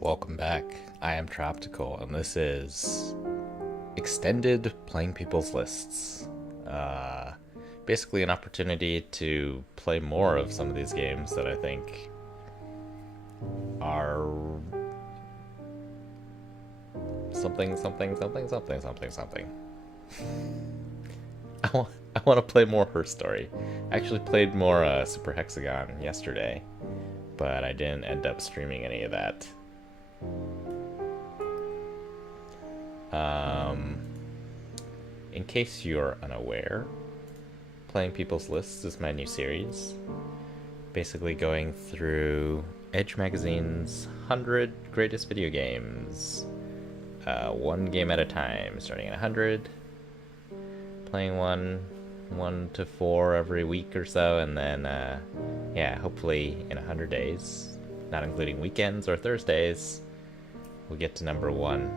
Welcome back. I am Trioptical, and this is extended playing people's lists. Uh, Basically, an opportunity to play more of some of these games that I think are something. I want to play more Her Story. I actually played more Super Hexagon yesterday, but I didn't end up streaming any of that. Um, in case you're unaware, Playing People's Lists is my new series. Basically going through Edge Magazine's 100 Greatest Video Games. One game at a time, starting at 100. Playing one to four every week or so, and then, hopefully in 100 days, not including weekends or Thursdays, we'll get to number one.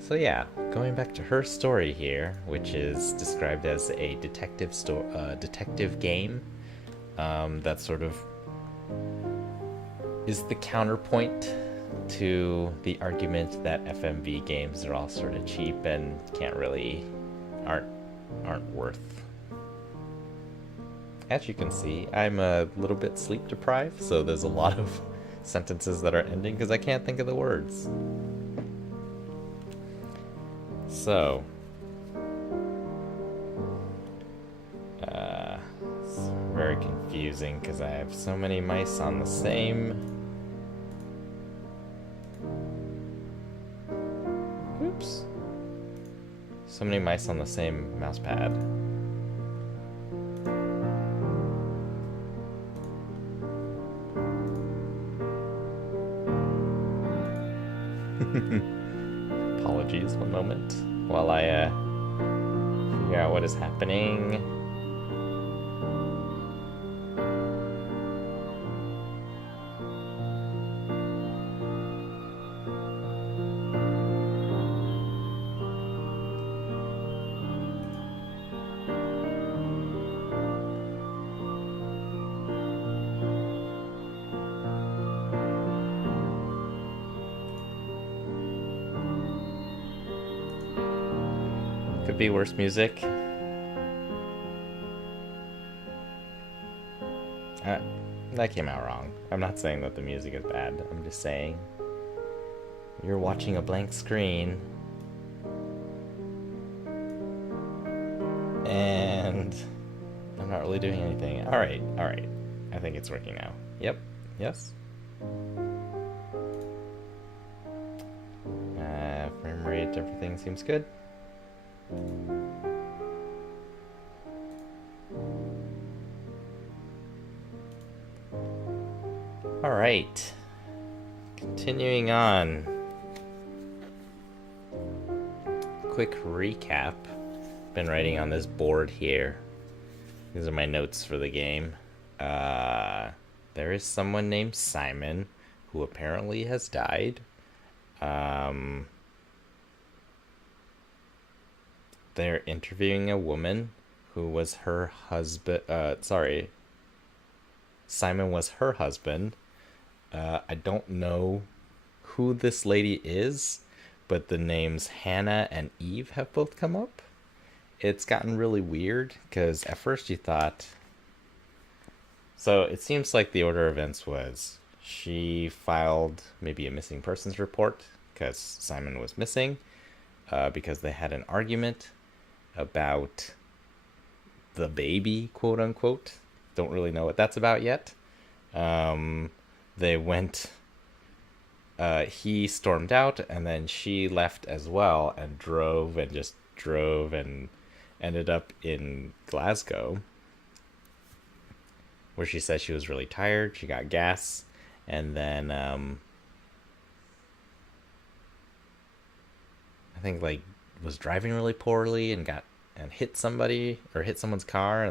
So yeah, going back to Her Story here, which is described as a detective game, that sort of is the counterpoint to the argument that FMV games are all sort of cheap and aren't worth. As you can see, I'm a little bit sleep deprived, so there's a lot of sentences that are ending because I can't think of the words. So, it's very confusing because I have so many mice on the same. Oops. So many mice on the same mouse pad. Apologies, one moment while I figure out what is happening. Could be worse music. That came out wrong. I'm not saying that the music is bad. I'm just saying you're watching a blank screen and I'm not really doing anything. Alright. I think it's working now. Yep. Yes. Frame rate, everything seems good. Alright. Continuing on. Quick recap. Been writing on this board here. These are my notes for the game. There is someone named Simon who apparently has died. They're interviewing a woman who was her husband. Simon was her husband. I don't know who this lady is, but the names Hannah and Eve have both come up. It's gotten really weird because at first you thought. So it seems like the order of events was she filed maybe a missing persons report because Simon was missing, because they had an argument about the baby, quote unquote. Don't really know what that's about yet. They went, he stormed out, and then she left as well and drove and ended up in Glasgow, where she said she was really tired. She got gas, and then I think was driving really poorly and hit somebody or hit someone's car,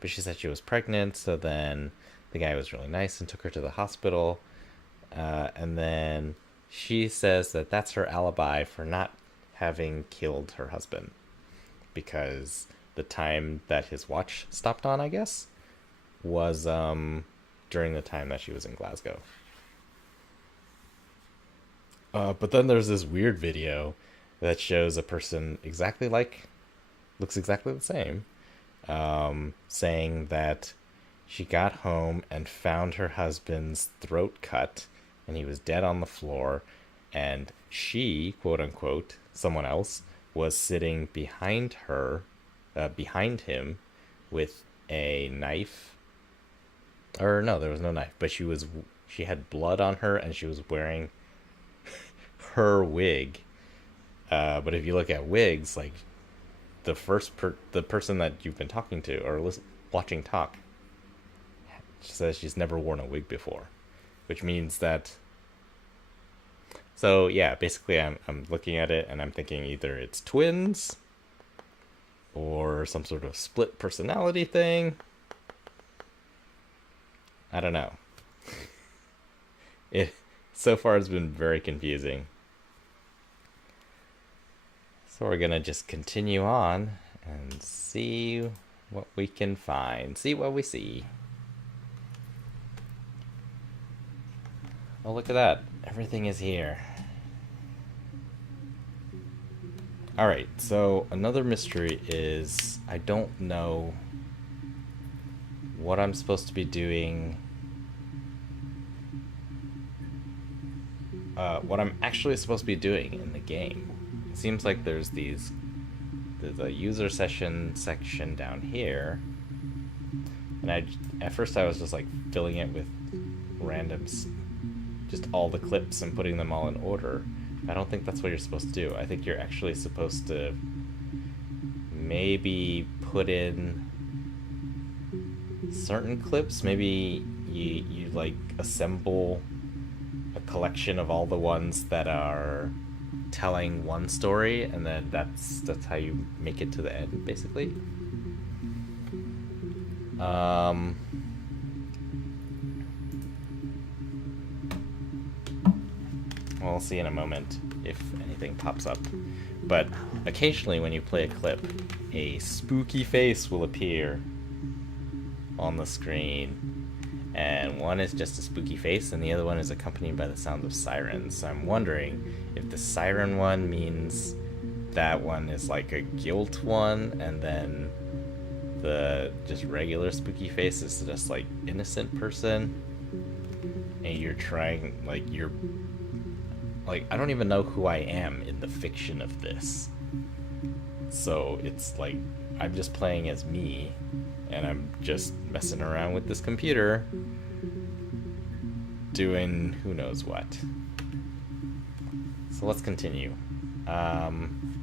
but she said she was pregnant, so then the guy was really nice and took her to the hospital, and then she says that that's her alibi for not having killed her husband, because the time that his watch stopped on, I guess, was during the time that she was in Glasgow. But then there's this weird video that shows a person looks exactly the same, saying that she got home and found her husband's throat cut and he was dead on the floor, and she, quote unquote, someone else, was sitting behind him with a knife. Or no, there was no knife, but she had blood on her and she was wearing her wig. But if you look at wigs, like the person that you've been talking to or watching talk, she says she's never worn a wig before, which means that. So yeah, basically, I'm looking at it and I'm thinking either it's twins or some sort of split personality thing. I don't know. It so far has been very confusing. So we're gonna just continue on and see what we can find. See what we see. Oh, look at that. Everything is here. Alright, so another mystery is I don't know what I'm supposed to be doing. What I'm actually supposed to be doing in the game. It seems like there's a user session section down here, and at first I was just like filling it with randoms, just all the clips and putting them all in order. I don't think that's what you're supposed to do. I think you're actually supposed to maybe put in certain clips. Maybe you like assemble a collection of all the ones that are telling one story, and then that's how you make it to the end, basically. We'll see in a moment if anything pops up. But occasionally when you play a clip, a spooky face will appear on the screen. And one is just a spooky face, and the other one is accompanied by the sound of sirens. So I'm wondering if the siren one means that one is like a guilt one, and then the just regular spooky face is just like innocent person. And you're trying, I don't even know who I am in the fiction of this. So it's like I'm just playing as me, and I'm just messing around with this computer, doing who knows what. So let's continue. I'm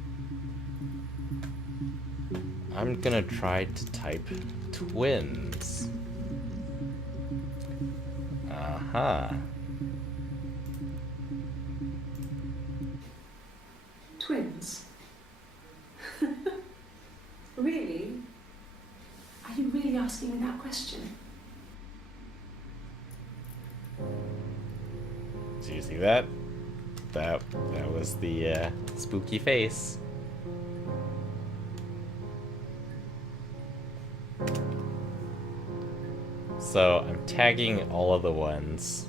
gonna try to type twins. Twins? Really? Are you really asking me that question? So you see that? That was the spooky face. So I'm tagging all of the ones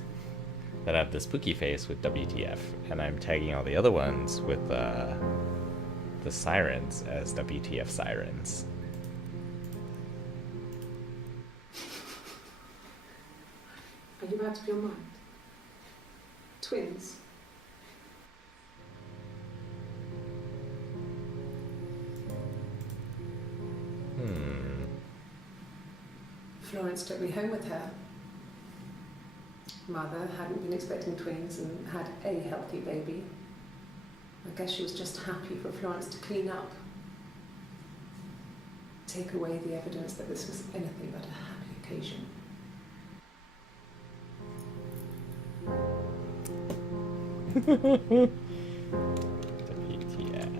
that have the spooky face with WTF, and I'm tagging all the other ones with the sirens as WTF sirens. Are you out of your mind? Twins? Florence took me home with her. Mother hadn't been expecting twins and had a healthy baby. I guess she was just happy for Florence to clean up. Take away the evidence that this was anything but a happy occasion. WTF.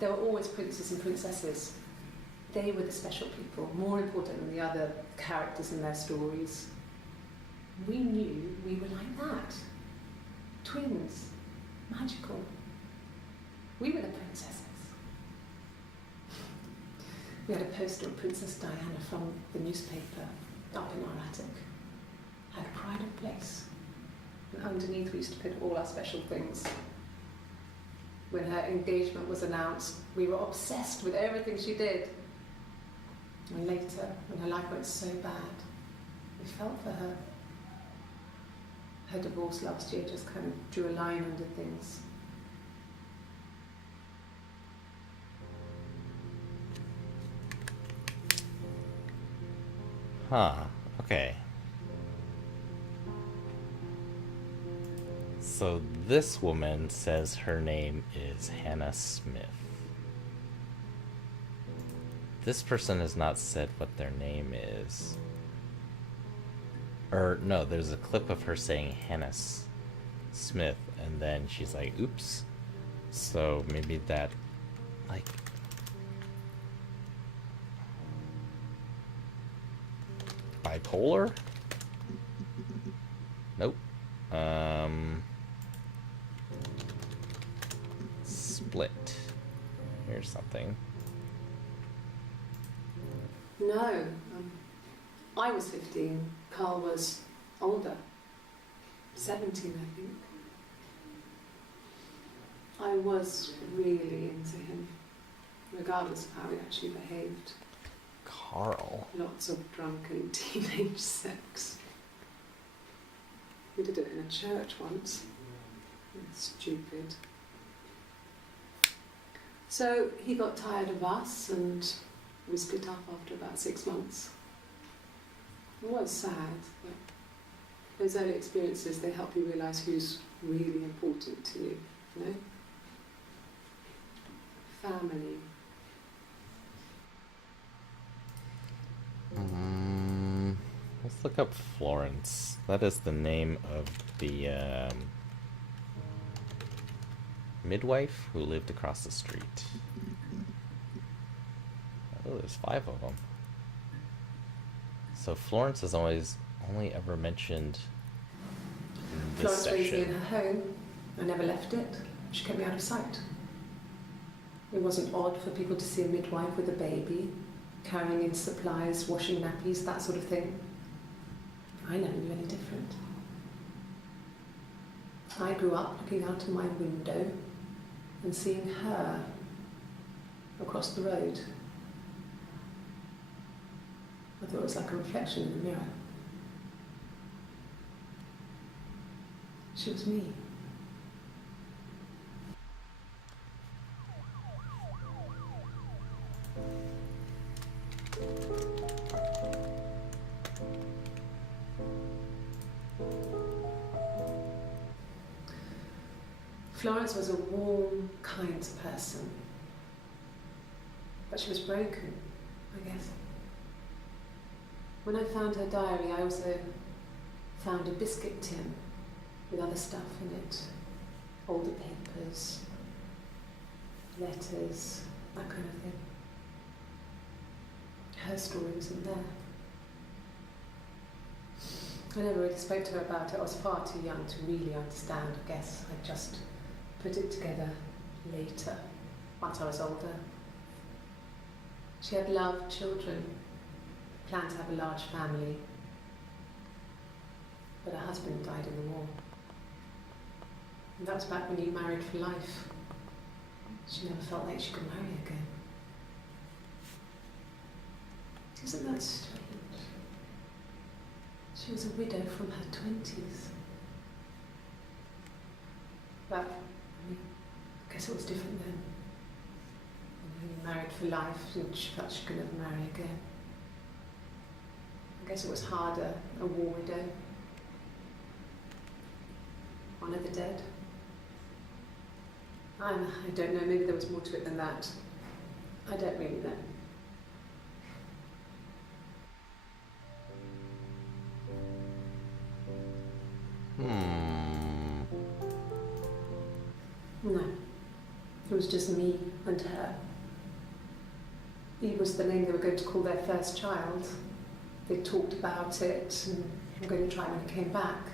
There were always princes and princesses. They were the special people, more important than the other characters in their stories. We knew we were like that. Twins. Magical. We were the princesses. We had a poster of Princess Diana from the newspaper up in our attic. Had a pride of place. And underneath we used to put all our special things. When her engagement was announced, we were obsessed with everything she did. And later, when her life went so bad, we felt for her. Her divorce last year just kind of drew a line under things. Huh, okay. So this woman says her name is Hannah Smith. This person has not said what their name is. Or, no, there's a clip of her saying Hannah Smith, and then she's like, oops. So maybe that, like... bipolar? Nope. Split. Here's something. No. I was 15. Carl was older. 17, I think. I was really into him, regardless of how he actually behaved. Carl. Lots of drunken teenage sex. We did it in a church once. It's stupid. So he got tired of us and we split up after about 6 months. It was sad, but those early experiences, they help you realise who's really important to you, you know? Family. Let's look up Florence. That is the name of the midwife who lived across the street. Oh, there's 5 of them. So Florence is only ever mentioned in this Florence raised me in section. her home. I never left it. She kept me out of sight. It wasn't odd for people to see a midwife with a baby, carrying in supplies, washing nappies, that sort of thing. I never knew any different. I grew up looking out of my window and seeing her across the road. I thought it was like a reflection in the mirror. She was me. Florence was a warm, kind person, but she was broken, I guess. When I found her diary, I also found a biscuit tin with other stuff in it, older papers, letters, that kind of thing. Her story was in there. I never really spoke to her about it. I was far too young to really understand, I guess. I just put it together later, once I was older. She had loved children, planned to have a large family, but her husband died in the war. And that was back when you married for life. She never felt like she could marry again. Isn't that strange? She was a widow from her 20s. But, I mean, I guess it was different then. When you married for life, and she felt she could never marry again. I guess it was harder, a war widow. One of the dead. I don't know, maybe there was more to it than that. I don't really know. No, it was just me and her. Eve was the name they were going to call their first child. They talked about it and were going to try when he came back.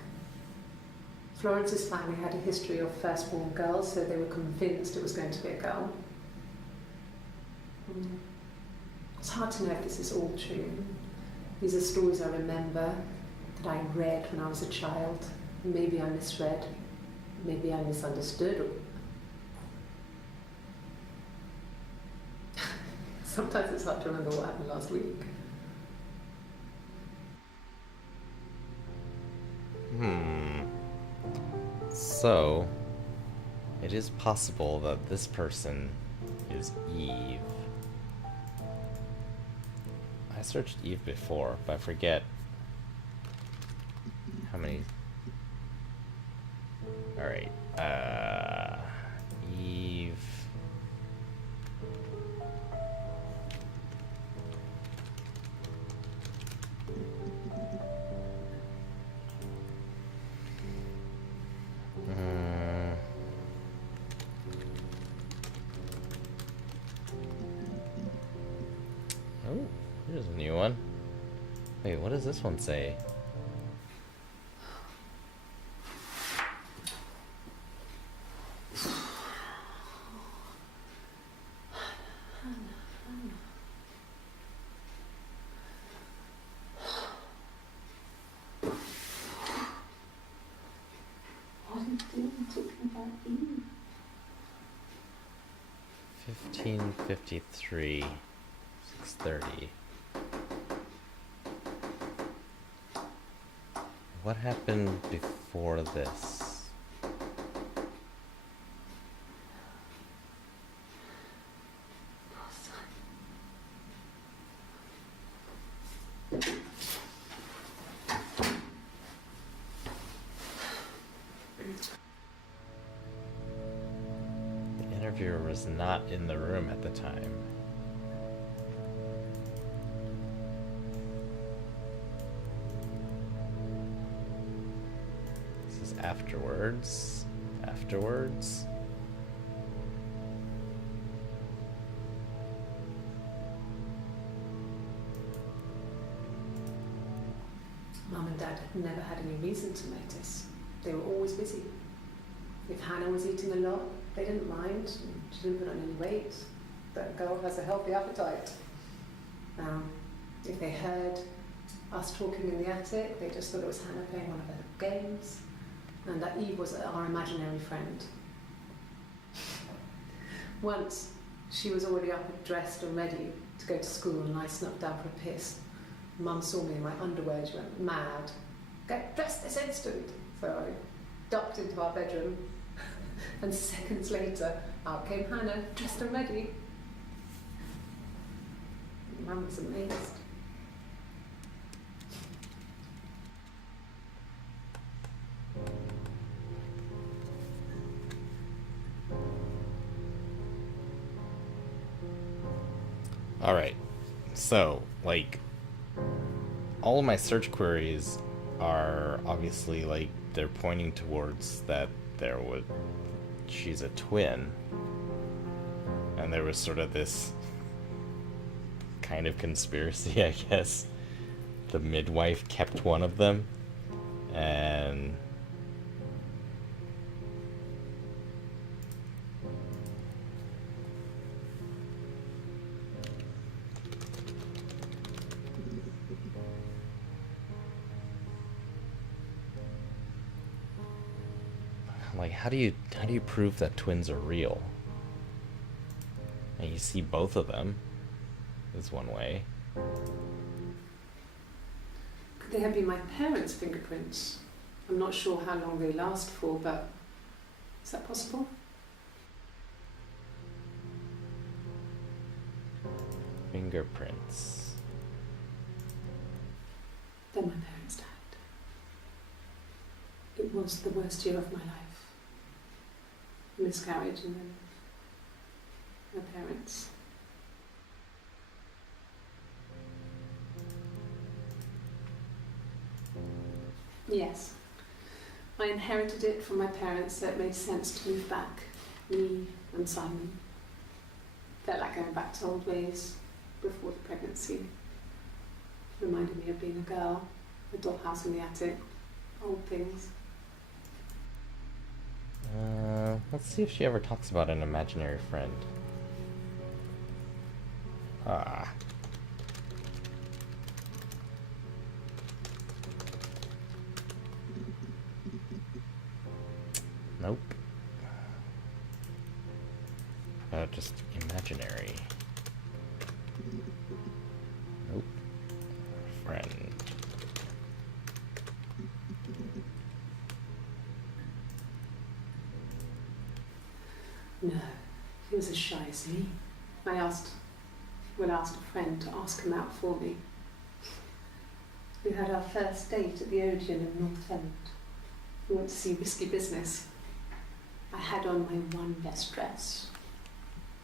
Florence's family had a history of firstborn girls, so they were convinced it was going to be a girl. It's hard to know if this is all true. These are stories I remember, that I read when I was a child. Maybe I misread, maybe I misunderstood. Sometimes it's hard to remember what happened last week. So, it is possible that this person is Eve. I searched Eve before, but I forget how many. Alright, Eve. Oh, here's a new one. Wait, what does this one say? What are you doing talking about Eve? 1553, 630. What happened before this? The interviewer was not in the room at the time. This is afterwards. Afterwards. Mum and Dad had never had any reason to notice. They were always busy. If Hannah was eating a lot, they didn't mind. She didn't put on any weight. That girl has a healthy appetite. If they heard us talking in the attic, they just thought it was Hannah playing one of her games, and that Eve was our imaginary friend. Once, she was already up and dressed and ready to go to school, and I snuck down for a piss. Mum saw me in my underwear, she went mad. Get dressed this instant! So I ducked into our bedroom, and seconds later, out came Hannah, dressed and ready. Mum was amazed. Alright, so, like, all of my search queries are obviously, like, they're pointing towards that she's a twin. And there was sort of this kind of conspiracy, I guess. The midwife kept one of them, and like, how do you prove that twins are real? And you see both of them is one way. Could they have been my parents' fingerprints? I'm not sure how long they last for, but is that possible? Fingerprints. Then my parents died. It was the worst year of my life. A miscarriage and then my parents. Yes. I inherited it from my parents, so it made sense to move back. Me and Simon. Felt like going back to old ways before the pregnancy. Reminded me of being a girl, a dollhouse in the attic, old things. Let's see if she ever talks about an imaginary friend. Ah. Nope. Just imaginary. Nope. Friend. No, he was as shy as me. I asked a friend to ask him out for me. We had our first date at the Odeon in North End. We went to see Risky Business. I had on my one best dress.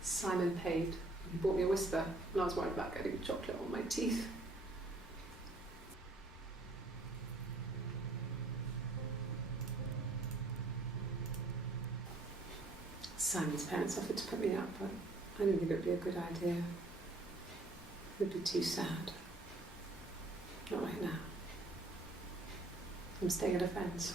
Simon paid. He bought me a whisper, and I was worried about getting chocolate on my teeth. Simon's parents offered to put me up, but I didn't think it would be a good idea. It would be too sad. Not right now. I'm staying at a friend's.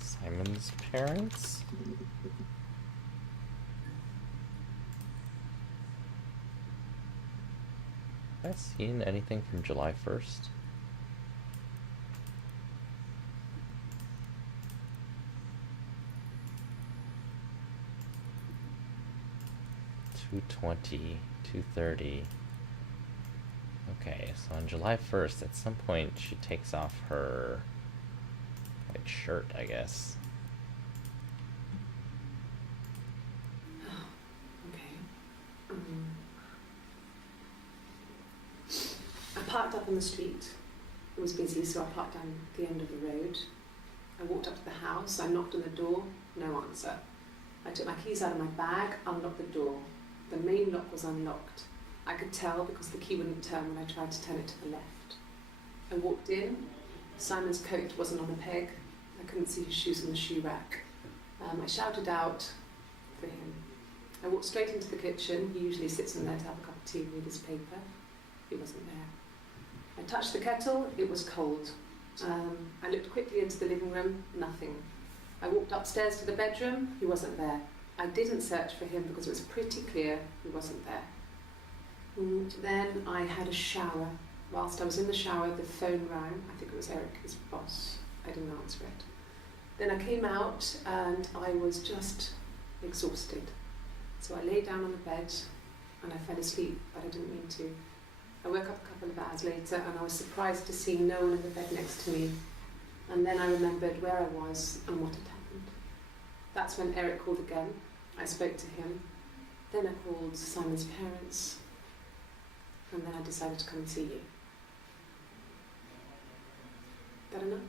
Simon's parents? Have I seen anything from July 1st? $220, $230. Okay, so on July 1st, at some point, she takes off her white shirt, I guess. Okay. I parked up on the street. It was busy, so I parked down the end of the road. I walked up to the house. I knocked on the door. No answer. I took my keys out of my bag, unlocked the door. The main lock was unlocked. I could tell because the key wouldn't turn when I tried to turn it to the left. I walked in. Simon's coat wasn't on a peg. I couldn't see his shoes on the shoe rack. I shouted out for him. I walked straight into the kitchen. He usually sits in there to have a cup of tea and read his paper. He wasn't there. I touched the kettle. It was cold. I looked quickly into the living room. Nothing. I walked upstairs to the bedroom. He wasn't there. I didn't search for him because it was pretty clear he wasn't there. Then I had a shower. Whilst I was in the shower, the phone rang. I think it was Eric, his boss. I didn't answer it. Then I came out and I was just exhausted. So I lay down on the bed and I fell asleep, but I didn't mean to. I woke up a couple of hours later and I was surprised to see no one in the bed next to me. And then I remembered where I was and what had happened. That's when Eric called again. I spoke to him. Then I called Simon's parents. And then I decided to come and see you. That enough?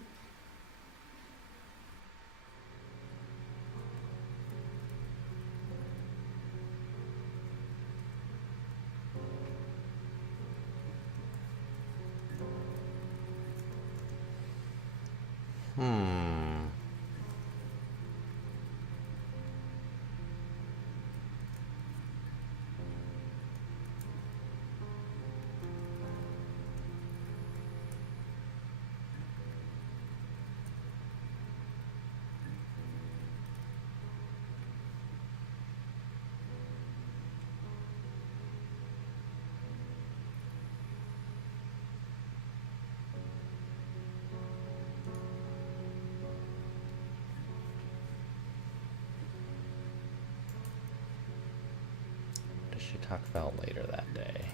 What does she talk about later that day?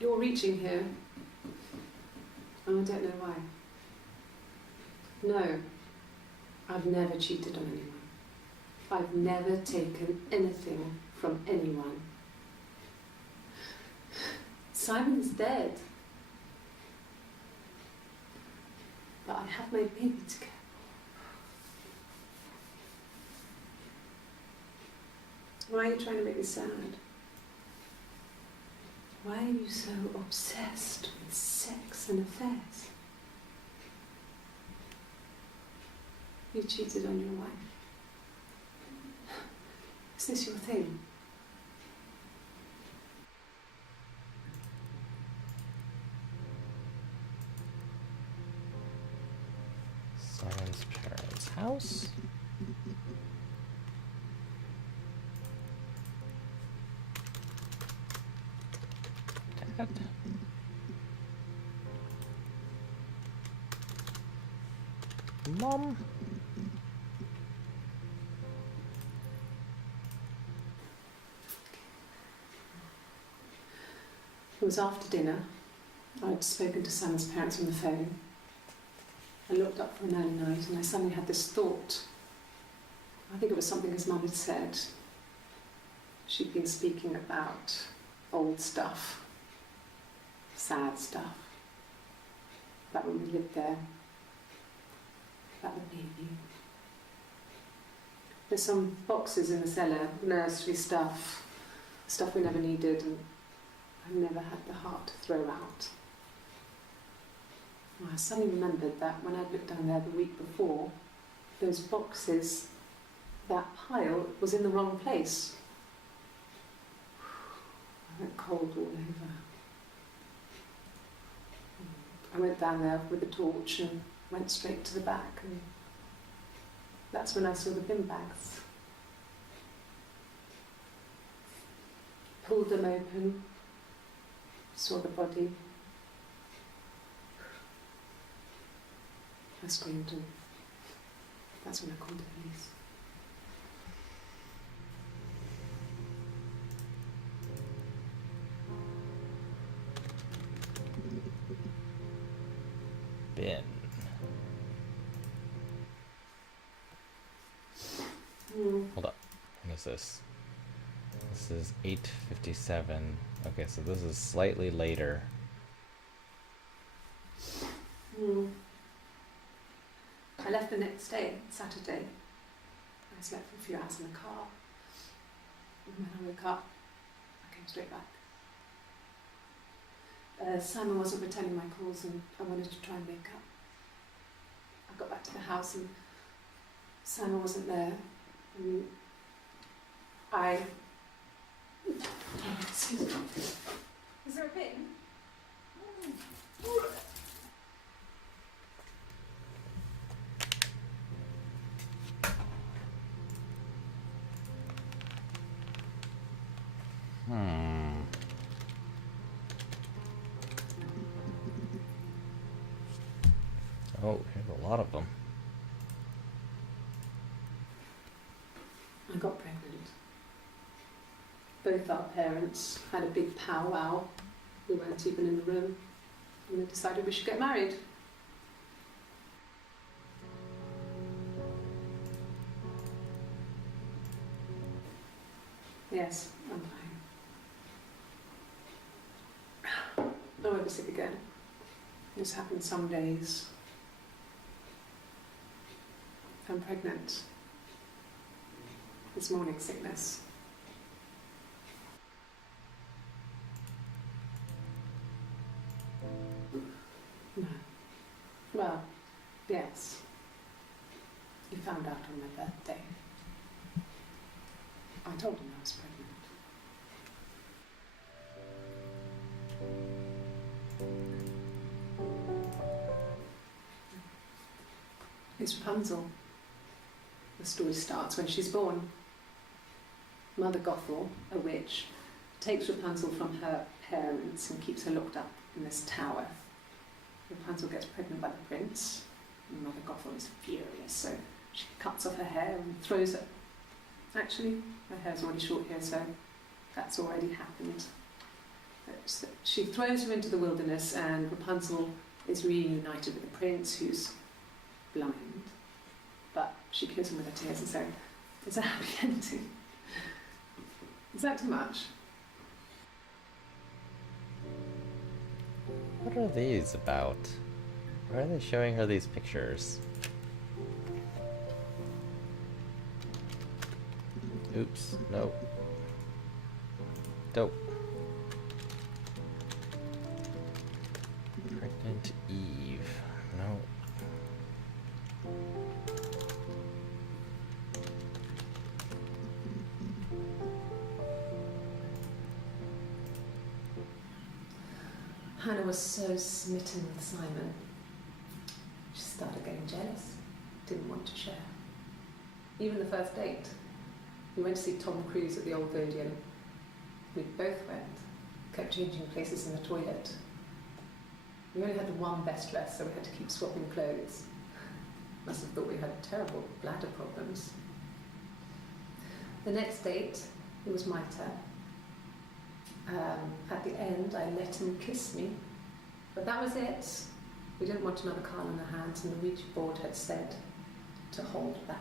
You're reaching here. And I don't know why. No, I've never cheated on anyone. I've never taken anything from anyone. Simon is dead. But I have my baby to care. Why are you trying to make me sad? Why are you so obsessed with sex and affairs? You cheated on your wife. Is this your thing? Simon's parents' house. Dad. Mom. It was after dinner. I'd spoken to Sam's parents on the phone. I looked up for an early night and I suddenly had this thought. I think it was something his mum had said. She'd been speaking about old stuff, sad stuff, that when we lived there, that would be me. There's some boxes in the cellar, nursery stuff, stuff we never needed and I never had the heart to throw out. I suddenly remembered that when I'd looked down there the week before, those boxes, that pile was in the wrong place. I went cold all over. I went down there with the torch and went straight to the back, and that's when I saw the bin bags. Pulled them open, saw the body. I screamed and that's when I called the police. Bin. Hold up. What is this? This is 8:57. Okay, so this is slightly later. I left the next day, Saturday. I slept for a few hours in the car. And when I woke up, I came straight back. Simon wasn't returning my calls and I wanted to try and make up. I got back to the house and Simon wasn't there. And excuse me. Is there a bin? Oh, here's a lot of them. I got pregnant. Both our parents had a big powwow. We weren't even in the room. And we decided we should get married. Yes, I'm fine. I won't be sick again. This happens some days. I'm pregnant. It's morning sickness. No. Well, yes. You found out on my birthday. I told him I was pregnant. It's Rapunzel. The story starts when she's born. Mother Gothel, a witch, takes Rapunzel from her parents and keeps her locked up in this tower. Rapunzel gets pregnant by the prince. And Mother Gothel is furious, so she cuts off her hair and throws it. Actually, her hair's already short here, so that's already happened. She throws her into the wilderness, and Rapunzel is reunited with the prince, who's blind. But she kills him with her tears, and so it's a happy ending. Is that too much? What are these about? Why are they showing her these pictures? Oops, no. Dope. Pregnant Eve. No. Hannah was so smitten with Simon. She started getting jealous. didn't want to share. Even the first date, we went to see Tom Cruise at the Old Odeon. We both went, kept changing places in the toilet. We only had the one best dress, so we had to keep swapping clothes. Must have thought we had terrible bladder problems. The next date, it was my turn. At the end, I let him kiss me, but that was it. We didn't want another card on our hands, and the Ouija board had said to hold back.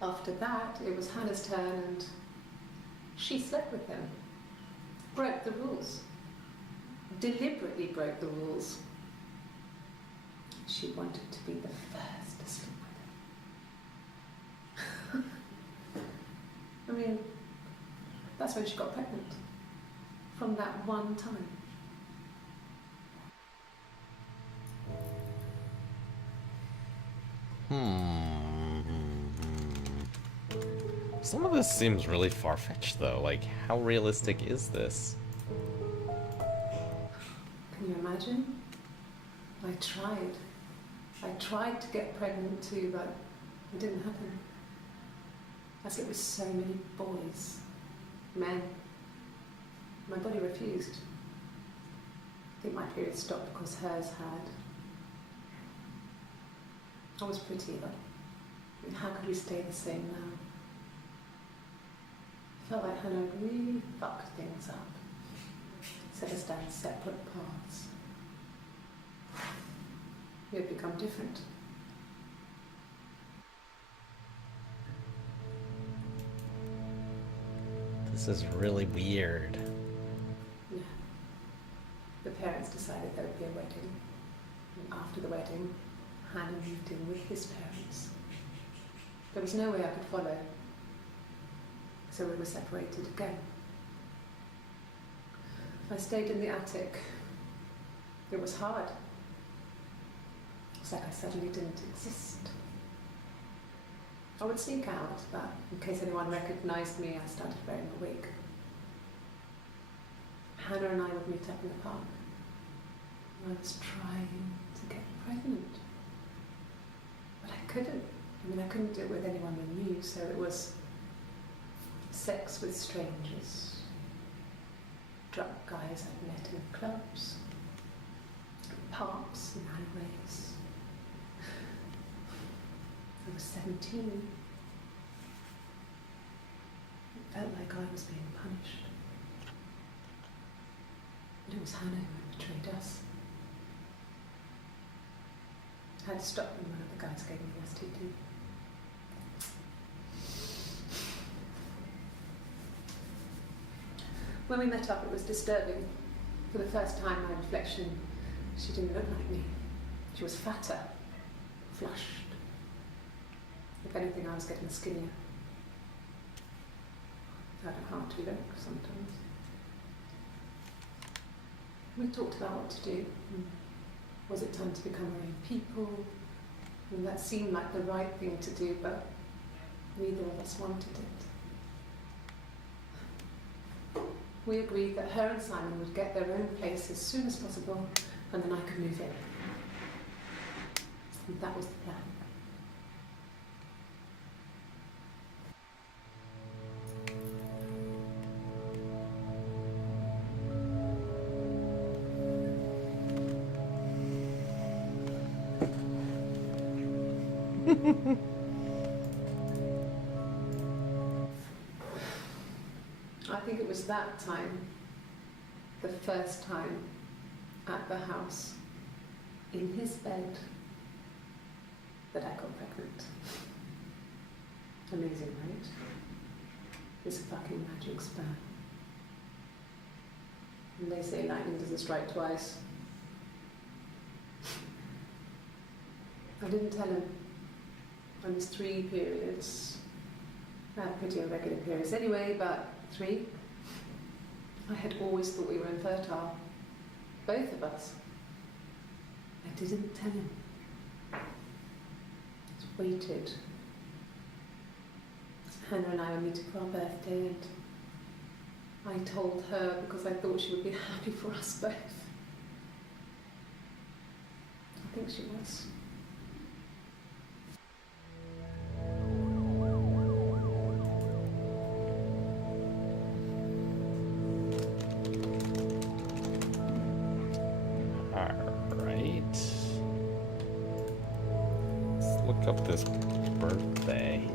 After that, it was Hannah's turn, and she slept with him. Broke the rules. Deliberately broke the rules. She wanted to be the first to sleep with him. I mean, that's when she got pregnant. From that one time. Some of this seems really far-fetched, though. Like, how realistic is this? Can you imagine? I tried to get pregnant too, but it didn't happen. I slept with so many boys, men. My body refused. I think my period stopped because hers had. I was pretty, but I mean, how could we stay the same now? I felt like Hannah had really fucked things up. Set us down separate paths. We had become different. This is really weird. Yeah. The parents decided there would be a wedding. And after the wedding, Hannah moved in with his parents. There was no way I could follow. So we were separated again. I stayed in the attic. It was hard. It's like I suddenly didn't exist. I would sneak out, but in case anyone recognised me, I started wearing a wig. Hannah and I would meet up in the park. I was trying to get pregnant. But I couldn't. I mean, I couldn't do it with anyone we knew, so it was sex with strangers. Drunk guys I'd met in clubs, parks and alleyways. I was 17. It felt like I was being punished. But it was Hannah who had betrayed us. I had to stop when one of the guys gave me the STD. When we met up, it was disturbing. For the first time, my reflection, she didn't look like me. She was fatter, flushed. If anything, I was getting skinnier. I had a hard to look sometimes. We talked about what to do. Was it time to become our own people? And that seemed like the right thing to do, but neither of us wanted it. We agreed that her and Simon would get their own place as soon as possible, and then I could move in. And that was the plan. I think it was that time, the first time at the house, in his bed, that I got pregnant. Amazing, right? It's a fucking magic spell. And they say lightning doesn't strike twice. I didn't tell him. I missed 3 periods. I had pretty irregular periods anyway, but 3. I had always thought we were infertile. Both of us. I didn't tell him. Just waited. Hannah and I were meeting for our birthday, and I told her because I thought she would be happy for us both. I think she was. right. Let's look up this birthday.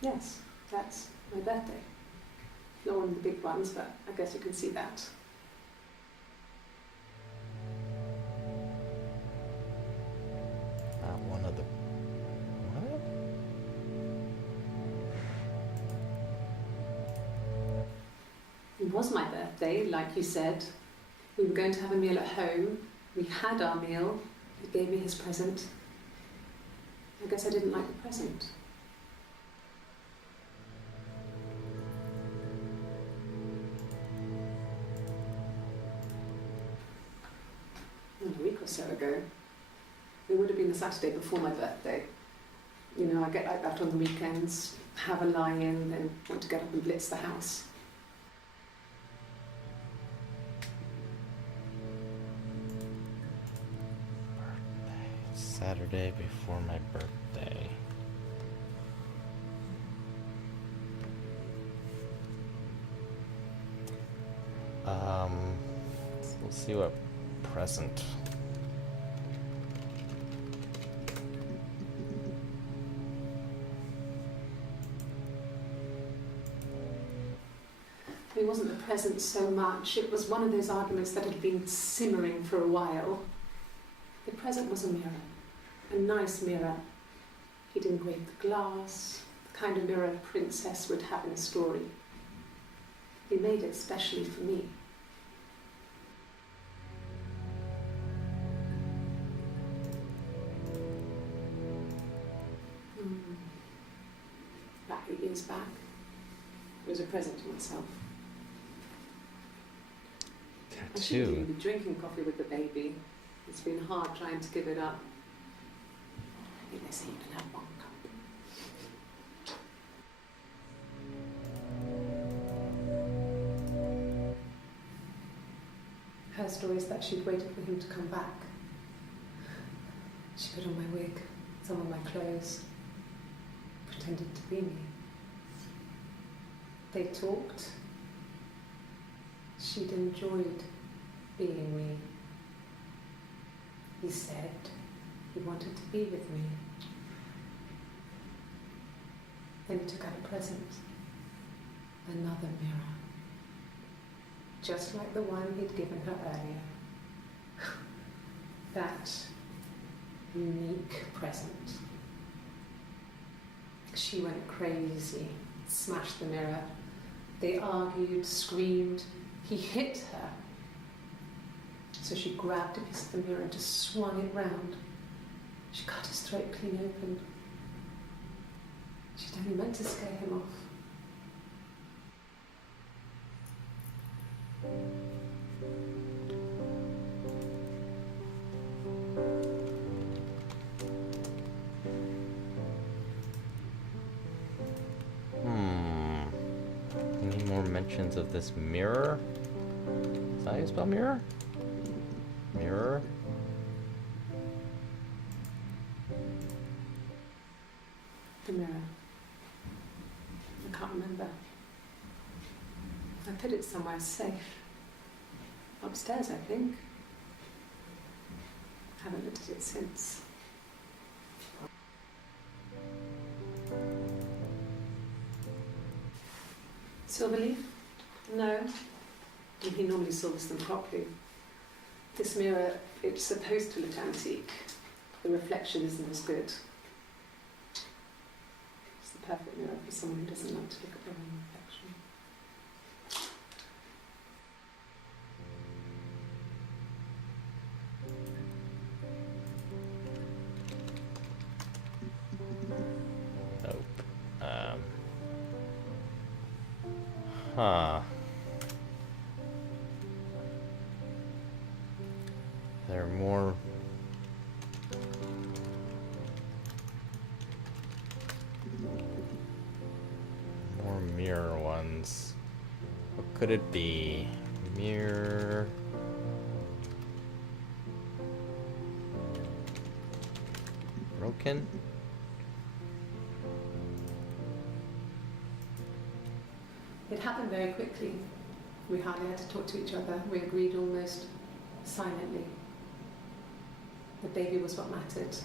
Yes, that's my birthday. Not one of the big ones, but I guess you can see that. Not one of the... What? It was my birthday, like you said. We were going to have a meal at home. We had our meal. He gave me his present. I guess I didn't like the present. A week or so ago. It would have been the Saturday before my birthday. You know, I get like that on the weekends, have a lie-in, then want to get up and blitz the house. Saturday before my birthday. Let's see what present. It wasn't the present so much, it was one of those arguments that had been simmering for a while. The present was a mirror, a nice mirror. He'd engraved the glass, the kind of mirror a princess would have in a story. He made it specially for me. About 8 years back, it was a present to myself. I shouldn't even be drinking coffee with the baby. It's been hard trying to give it up. I think they say you can have one cup. Her story is that she'd waited for him to come back. She put on my wig, some of my clothes, pretended to be me. They talked. She'd enjoyed being me. He said he wanted to be with me. Then he took out a present. Another mirror. Just like the one he'd given her earlier. That unique present. She went crazy, smashed the mirror. They argued, screamed. He hit her. So she grabbed a piece of the mirror and just swung it round. She cut his throat clean open. She'd only meant to scare him off. Any more mentions of this mirror? Is that how you spell mirror? Mirror? The mirror. I can't remember. I put it somewhere safe. Upstairs, I think. Haven't looked at it since. Silverleaf? No. He normally silvers them properly. This mirror, it's supposed to look antique. The reflection isn't as good. It's the perfect mirror for someone who doesn't like to look at their own reflection. Nope. Huh. There are more mirror ones. What could it be? Mirror. Broken? It happened very quickly. We hardly had to talk to each other. We agreed almost silently. The baby was what mattered.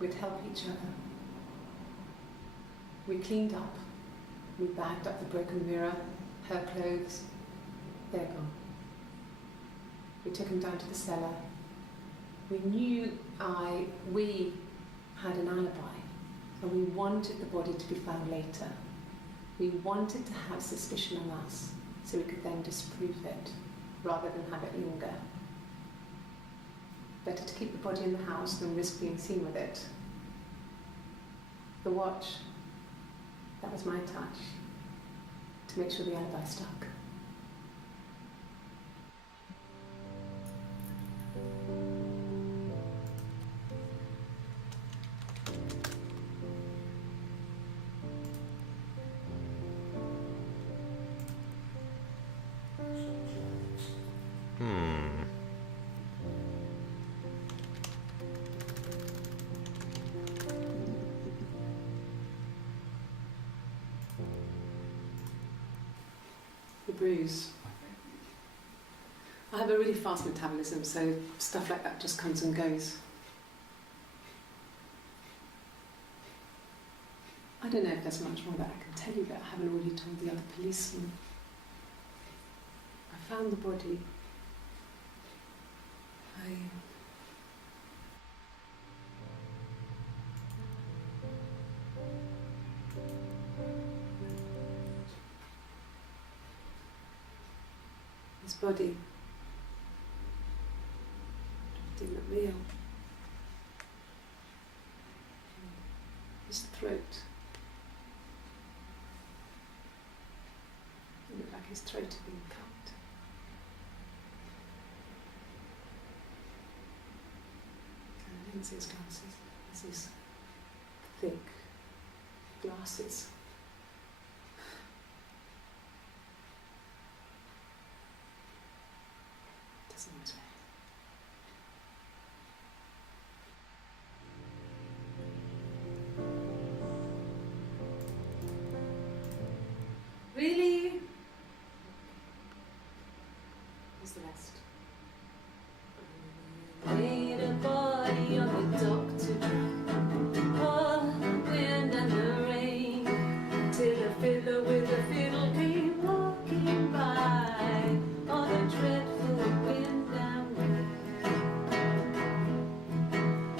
We'd help each other. We cleaned up. We bagged up the broken mirror, her clothes. They're gone. We took him down to the cellar. We knew we had an alibi, and we wanted the body to be found later. We wanted to have suspicion on us, so we could then disprove it, rather than have it linger. Better to keep the body in the house than risk being seen with it. The watch, that was my touch, to make sure the alibi stuck. The bruise. I have a really fast metabolism, so stuff like that just comes and goes. I don't know if there's much more that I can tell you that I haven't already told the other policemen. I found the body. His body in the meal. His throat. It looked like his throat had been cut. And I didn't see his glasses. There's these thick glasses. Doesn't always work. Really? Here's the rest. Made a body of a doctor, oh, the wind and the rain, till a fiddler with a fiddle came walking by, oh, the dreadful wind and rain.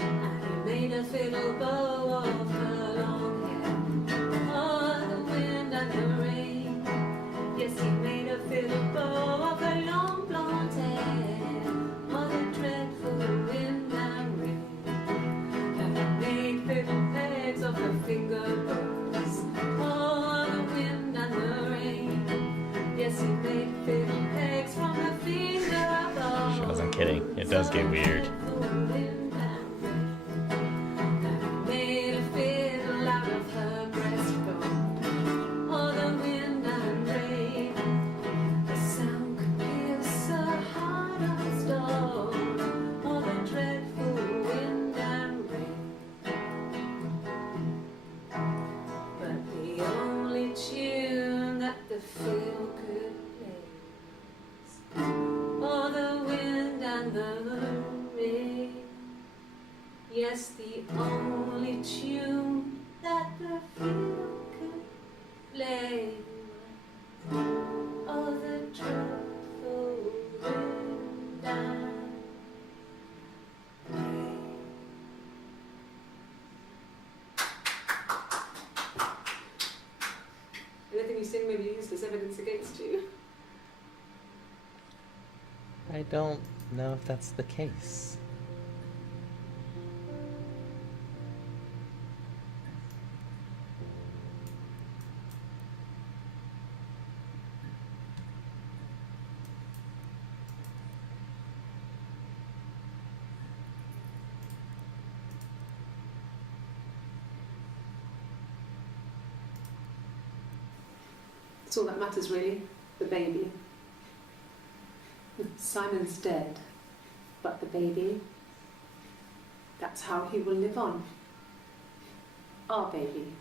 And he made a fiddle bow of her long hair, oh, the wind and the rain. Yes, he made a fiddle bow of her long blonde hair, oh, the dreadful wind and rain. And he made fiddle pegs of her finger bows, oh, the wind and the rain. Yes, he made fiddle pegs from her finger bows. She wasn't kidding. It does get weird. Yes, the only tune that the fiddle could play was, oh, the dreadful wind and rain. Anything you sing may be used as evidence against you. I don't know if that's the case. That's all that matters, really, the baby. Simon's dead, but the baby, that's how he will live on. Our baby.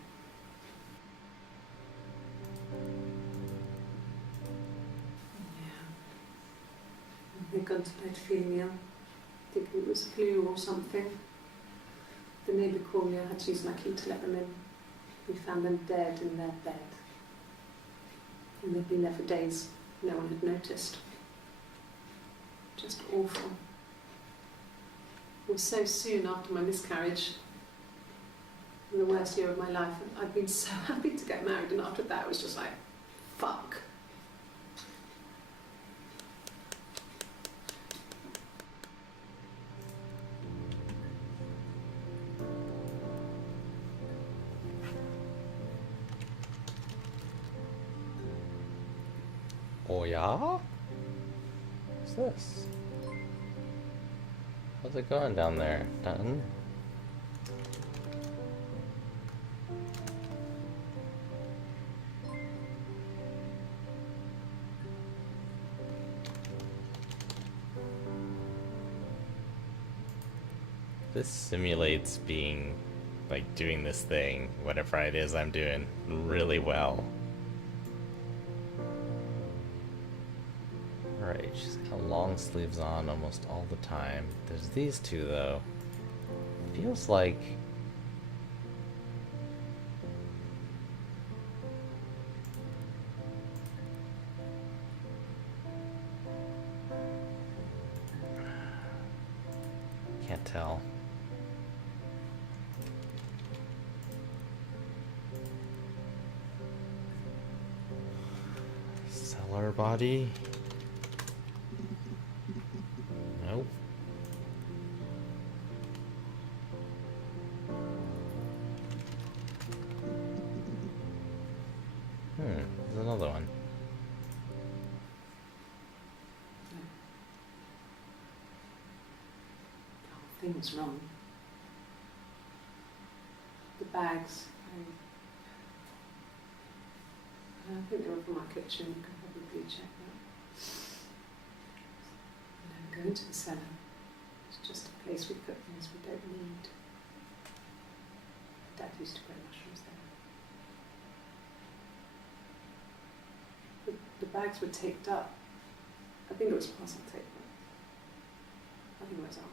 They'd gone to bed feeling ill, thinking it was flu or something. The neighbour called me, I had to use my key to let them in. We found them dead in their bed. And they'd been there for days. No one had noticed. Just awful. It was so soon after my miscarriage, the worst year of my life. I'd been so happy to get married, and after that it was just like, fuck. Oh yeah? What's this? How's it going down there? Done? This simulates being, like, doing this thing, whatever it is I'm doing, really well. Alright, she's got long sleeves on almost all the time. There's these two, though. Feels like... Can't tell. Cellar body? Nope. There's another one. The whole thing was wrong. The bags, I think they were from our kitchen. You could probably check that. We never go into the cellar. It's just a place we put things we don't need. Dad used to grow mushrooms there. The bags were taped up. I think it was parcel tape. I think it was ours.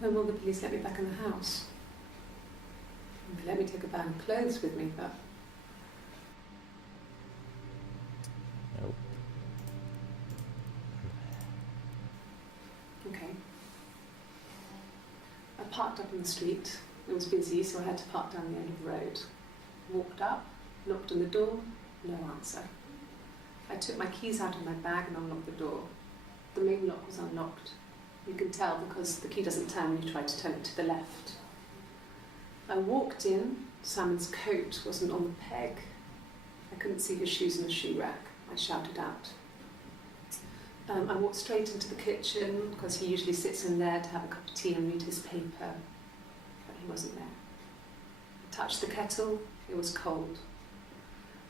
When will the police let me back in the house? They let me take a bag of clothes with me, but... Nope. Okay. I parked up in the street. It was busy, so I had to park down the end of the road. Walked up, knocked on the door, no answer. I took my keys out of my bag and unlocked the door. The main lock was unlocked. You can tell because the key doesn't turn when you try to turn it to the left. I walked in, Simon's coat wasn't on the peg. I couldn't see his shoes in the shoe rack. I shouted out. I walked straight into the kitchen because he usually sits in there to have a cup of tea and read his paper, but he wasn't there. I touched the kettle, it was cold.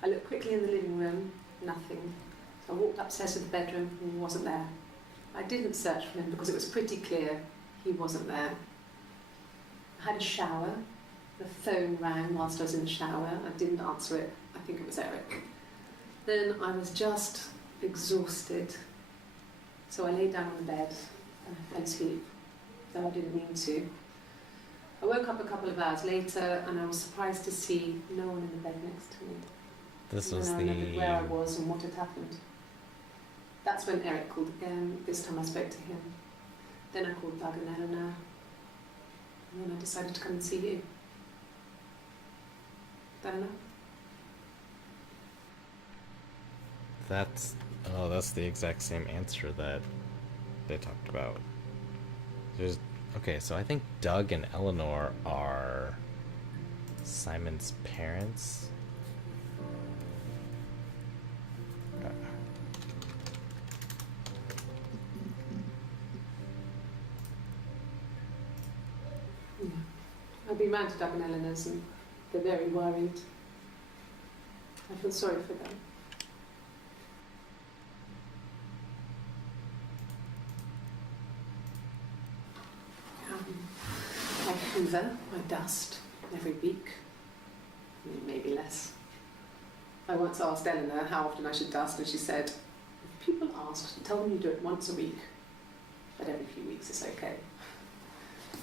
I looked quickly in the living room, nothing. So I walked upstairs to the bedroom, he wasn't there. I didn't search for him because it was pretty clear he wasn't there. I had a shower. The phone rang whilst I was in the shower. I didn't answer it. I think it was Eric. Then I was just exhausted. So I lay down on the bed and I fell asleep, though I didn't mean to. I woke up a couple of hours later and I was surprised to see no one in the bed next to me. This And was then I the... remembered where I was and what had happened. That's when Eric called again. This time I spoke to him. Then I called Doug and Eleanor. And then I decided to come and see you. Eleanor? That's the exact same answer that they talked about. Okay, so I think Doug and Eleanor are Simon's parents. Yeah. I've been round to Doug and Eleanor's and they're very worried. I feel sorry for them. I hoover, I dust every week, maybe less. I once asked Eleanor how often I should dust, and she said, if people ask, tell them you do it once a week, but every few weeks is okay.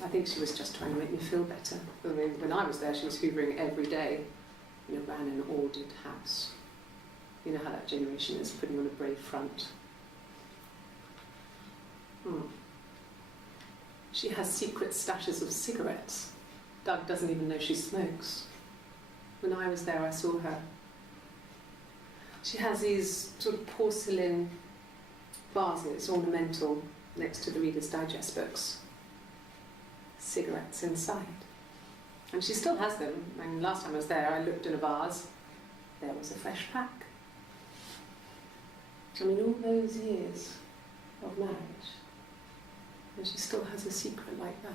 I think she was just trying to make me feel better. I mean, when I was there, she was hoovering every day. Ran an ordered house. You know how that generation is, putting on a brave front. She has secret stashes of cigarettes. Doug doesn't even know she smokes. When I was there, I saw her. She has these sort of porcelain vases, ornamental, next to the Reader's Digest books. Cigarettes inside. And she still has them. I mean, last time I was there, I looked in a vase. There was a fresh pack. I mean, all those years of marriage, and she still has a secret like that.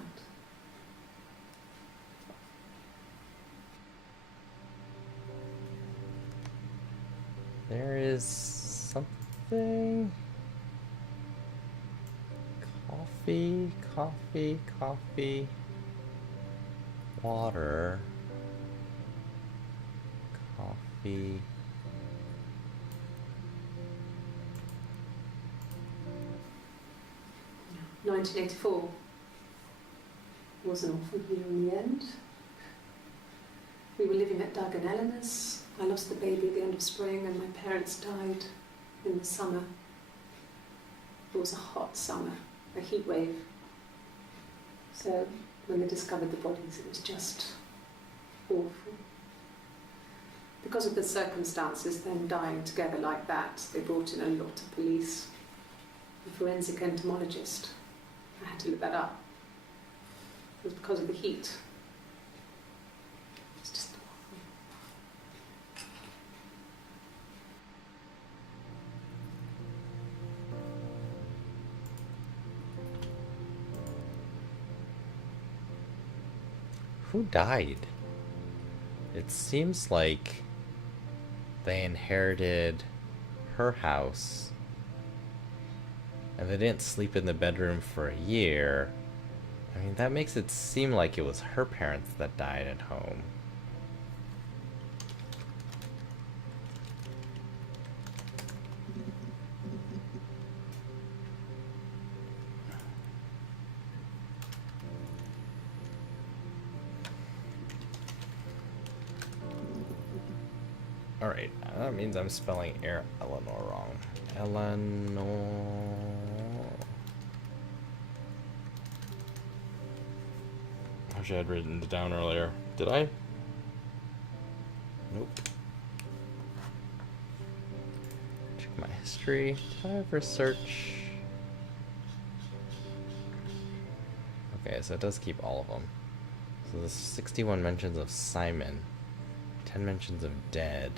There is something. Coffee, coffee, coffee. Water. Coffee. Yeah. 1984 was an awful year in the end. We were living at Doug and Eleanor's. I lost the baby at the end of spring and my parents died in the summer. It was a hot summer, a heat wave. So when they discovered the bodies, it was just awful. Because of the circumstances, them dying together like that, they brought in a lot of police. A forensic entomologist. I had to look that up. It was because of the heat. It's just awful. Who died? It seems like they inherited her house and they didn't sleep in the bedroom for a year. I mean, that makes it seem like it was her parents that died at home. Alright, that means I'm spelling Eleanor wrong. Eleanor. I wish I had written it down earlier. Did I? Nope. Check my history. Did I ever search? Okay, so it does keep all of them. So there's 61 mentions of Simon. 10 mentions of dead.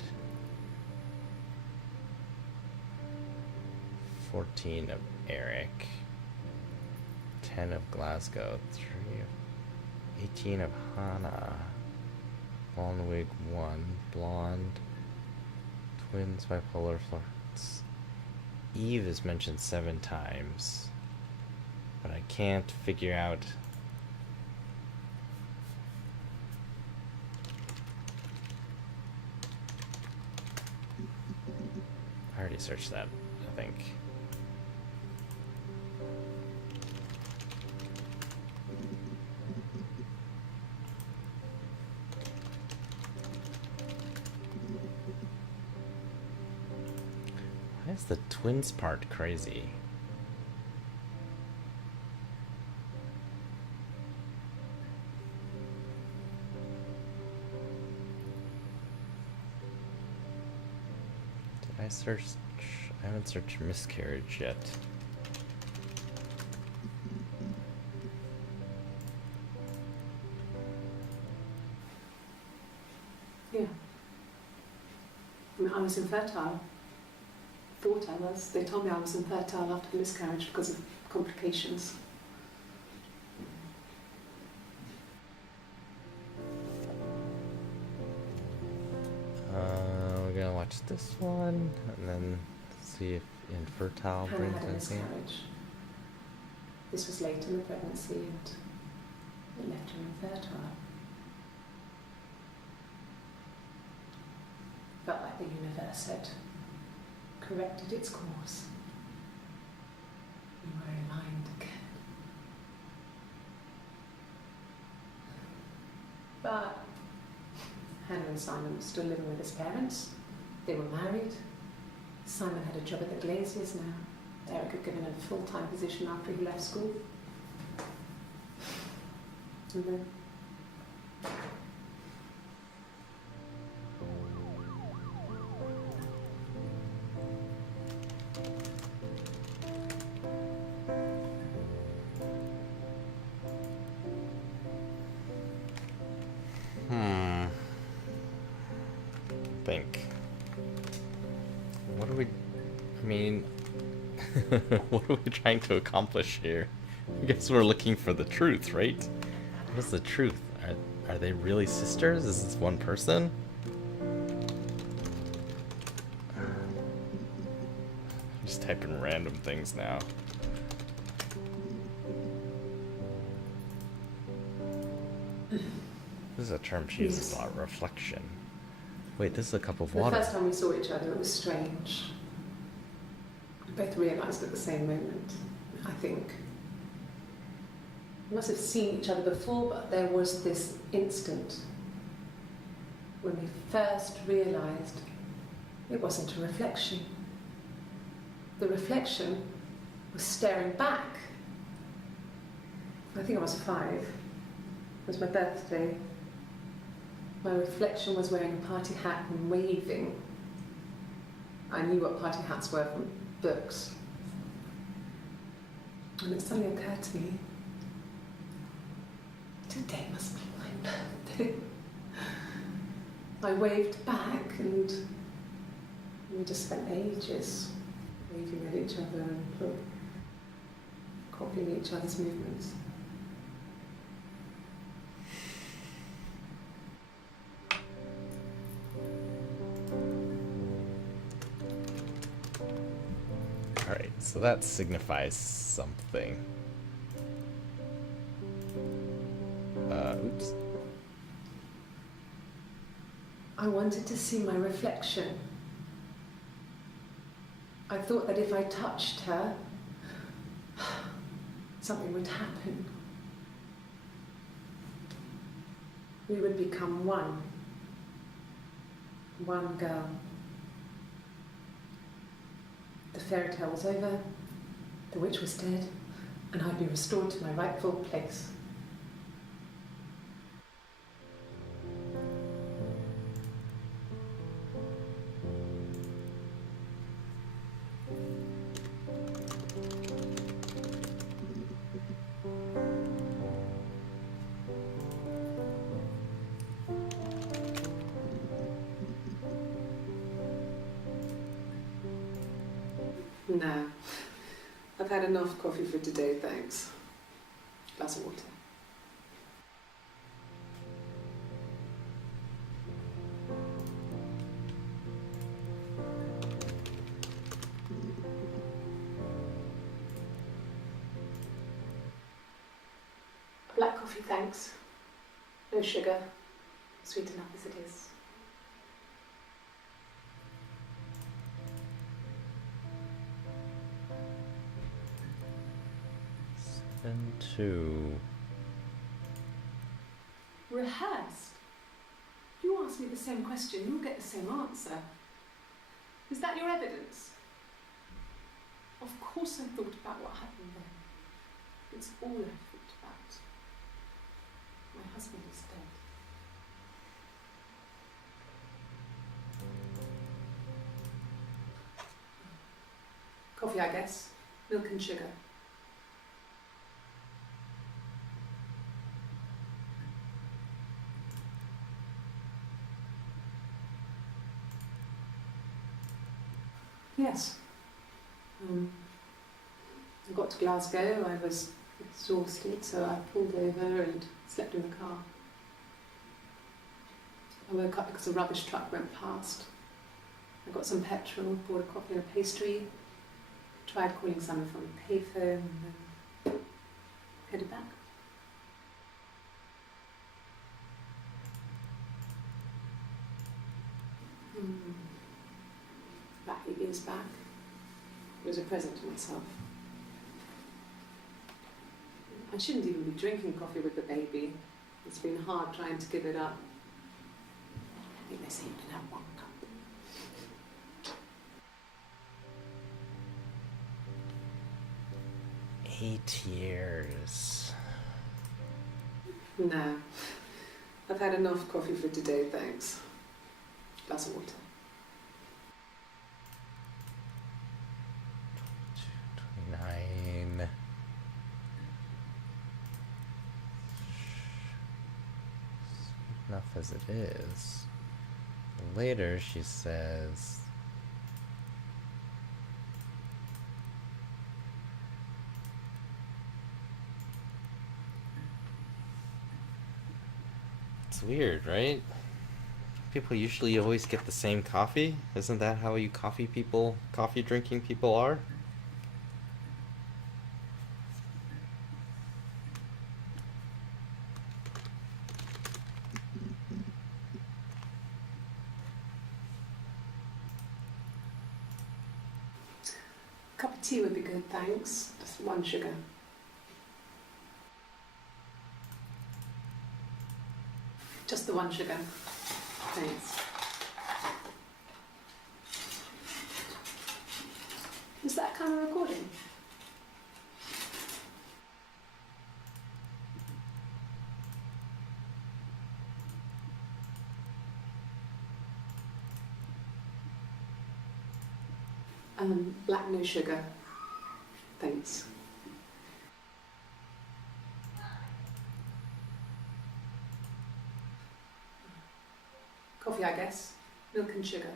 14 of Eric. 10 of Glasgow. 18 of Hannah. Blonde wig 1. Blonde. Twins bipolar flirts. Eve is mentioned 7 times. But I can't figure out. I already searched that, I think. Why is the twins part crazy? Did I search? I haven't searched miscarriage yet. I mean, I was infertile. Thought I was. They told me I was infertile after the miscarriage because of complications. We're gonna watch this one and then see if infertile Hannah brings had a anything. miscarriage. This was late in the pregnancy and it left her infertile. Felt like the universe had corrected its course. We were aligned again. But Hannah and Simon were still living with his parents. They were married. Simon had a job at the Glaziers now. Eric had given him a full-time position after he left school. And then Think. What are we... I mean... what are we trying to accomplish here? I guess we're looking for the truth, right? What's the truth? Are they really sisters? Is this one person? I'm just typing random things now. This is a term she uses a lot, reflection. Wait, this is a cup of water. the first time we saw each other, it was strange. We both realised at the same moment, I think. We must have seen each other before, but there was this instant when we first realised it wasn't a reflection. The reflection was staring back. I think I was 5. It was my birthday. My reflection was wearing a party hat and waving. I knew what party hats were from books. And it suddenly occurred to me, today must be my birthday. I waved back and we just spent ages waving at each other and copying each other's movements. Alright, so that signifies something. Oops. I wanted to see my reflection. I thought that if I touched her, something would happen. We would become one. One girl. The fairy tale was over, the witch was dead, and I'd be restored to my rightful place. No. I've had enough coffee for today, thanks. Glass of water. Black coffee, thanks. No sugar. Sweet enough as it is. And 2. Rehearsed? You ask me the same question, you'll get the same answer. Is that your evidence? Of course I thought about what happened then. It's all I thought about. My husband is dead. Coffee, I guess. Milk and sugar. Yes. I got to Glasgow, I was exhausted, so I pulled over and slept in the car. I woke up because a rubbish truck went past. I got some petrol, bought a coffee and a pastry, tried calling someone from a payphone, and then headed back. Back 8 years back. It was a present to myself. I shouldn't even be drinking coffee with the baby. It's been hard trying to give it up. I think they say you can have 1 cup. Eight years. No. I've had enough coffee for today, thanks. Glass of water. 29. Sweet enough as it is. Later she says, it's weird, right? People usually always get the same coffee. Isn't that how you coffee drinking people are? A cup of tea would be good, thanks. Just 1 sugar. Just the 1 sugar. Thanks. Is that camera recording? Black, no sugar. Thanks. Coffee, I guess. Milk and sugar.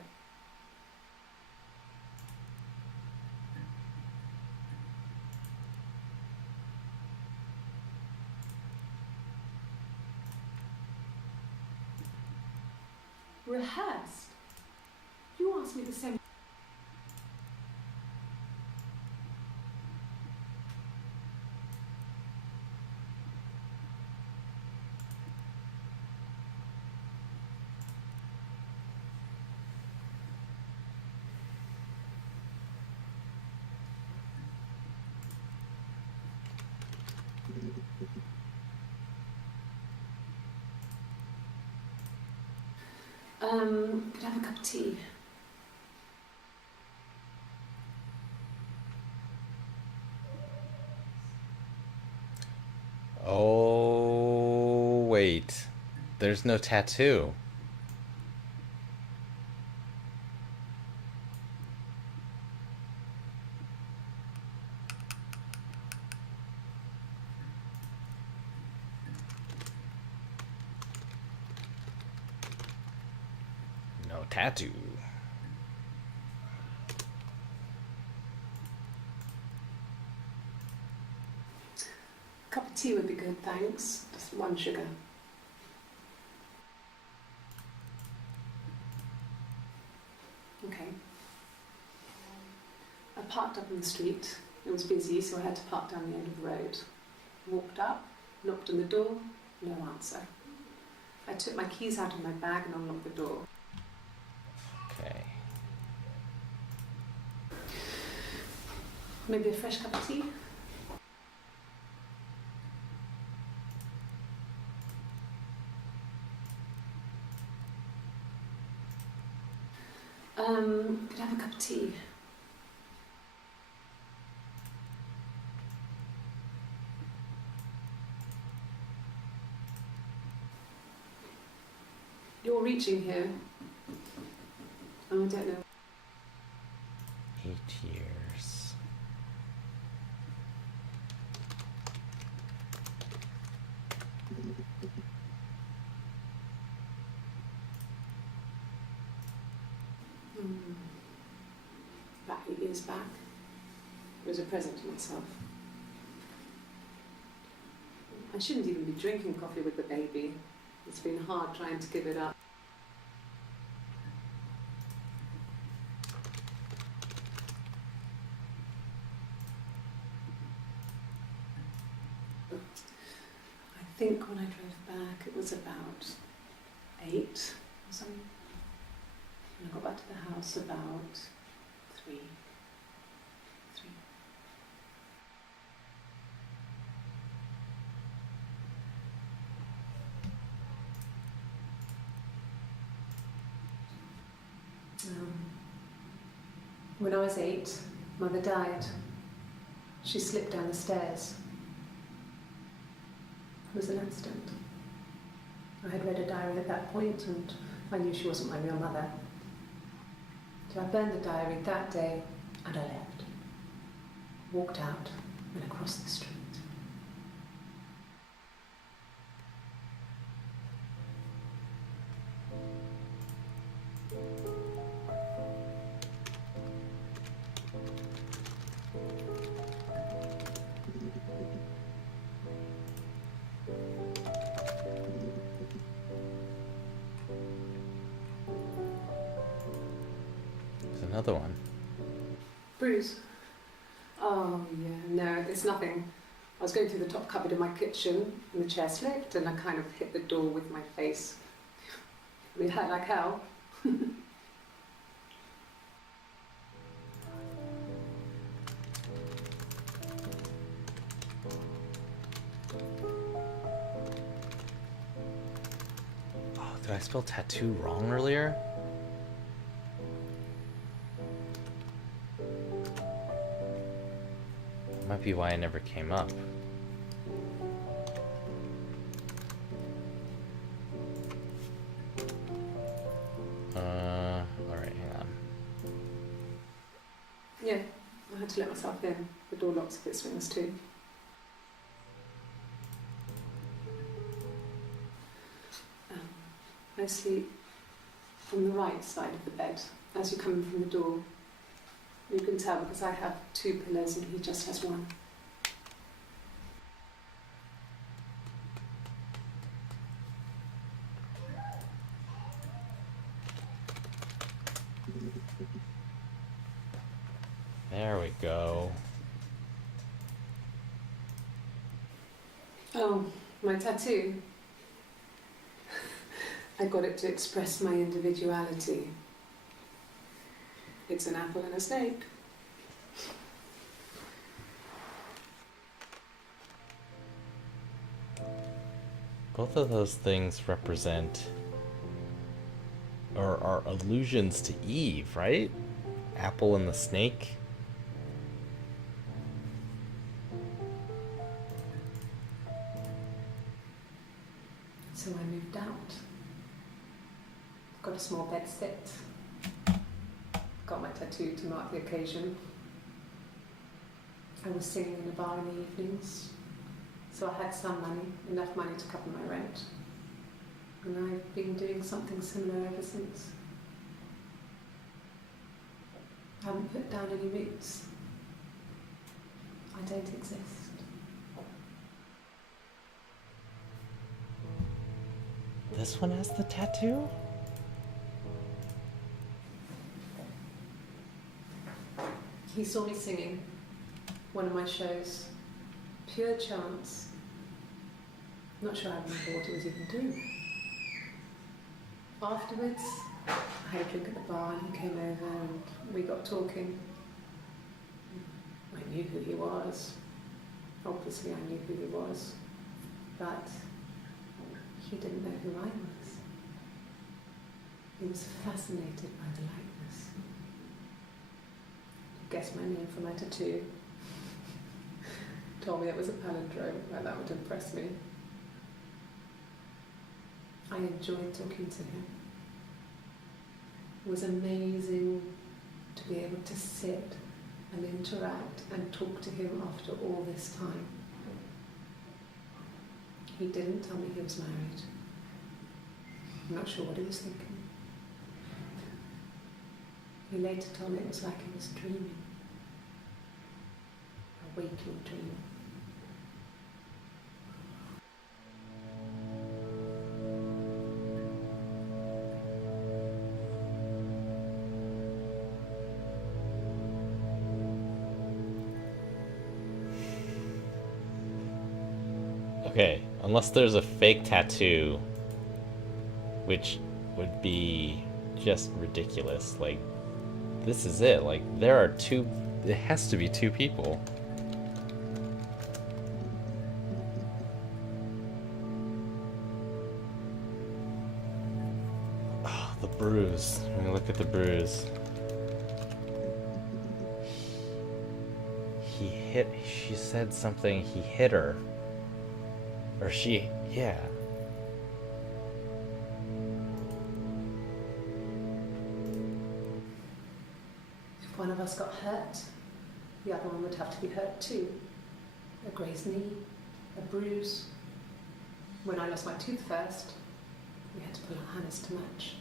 Rehearsed? You asked me the same. Could I have a cup of tea? Oh, wait. There's no tattoo. No tattoo. A cup of tea would be good, thanks. Just 1 sugar. Okay. I parked up on the street. It was busy, so I had to park down the end of the road. Walked up, knocked on the door, no answer. I took my keys out of my bag and unlocked the door. Okay. Maybe a fresh cup of tea? Could I have a cup of tea? You're reaching here. Oh, I don't know. 8 years. About years back. It was a present to myself. I shouldn't even be drinking coffee with the baby. It's been hard trying to give it up. I think when I drove back it was about 8 or something. And I got back to the house about 3. When I was 8, Mother died. She slipped down the stairs. It was an accident. I had read a diary at that point and I knew she wasn't my real mother. So I burned the diary that day and I left. Walked out and across the street. There's another one. Bruise? Oh yeah, no, it's nothing. I was going through the top cupboard in my kitchen and the chair slipped and I kind of hit the door with my face. It hurt like hell. Oh, did I spell tattoo wrong earlier? Might be why I never came up. Alright, hang on. Yeah, I had to let myself in. The door locks if it swings too. I sleep on the right side of the bed as you come in from the door. You can tell because I have 2 pillows and he just has one. There we go. Oh, my tattoo. I got it to express my individuality. It's an apple and a snake. Both of those things represent or are allusions to Eve, right? Apple and the snake. So I moved out. Got a small bed set. Got my tattoo to mark the occasion. I was singing in a bar in the evenings, so I had some money, enough money to cover my rent. And I've been doing something similar ever since. I haven't put down any roots. I don't exist. This one has the tattoo? He saw me singing one of my shows. Pure chance. Not sure I even thought he was even doing. Afterwards, I had a drink at the bar and he came over and we got talking. I knew who he was. Obviously I knew who he was. But he didn't know who I was. He was fascinated by the likeness. He guessed my name from my tattoo. Told me it was a palindrome, like that would impress me. I enjoyed talking to him. It was amazing to be able to sit and interact and talk to him after all this time. He didn't tell me he was married. I'm not sure what he was thinking. He later told me it was like he was dreaming. waking dream. Okay, unless there's a fake tattoo, which would be just ridiculous. Like, this is it. Like, there are two. It has to be two people. Oh, the bruise. Let me look at the bruise. He hit. She said something. He hit her. Or she. Yeah. If one of us got hurt, the other one would have to be hurt too. A grazed knee, a bruise. When I lost my tooth first, we had to pull our Hannah's to match.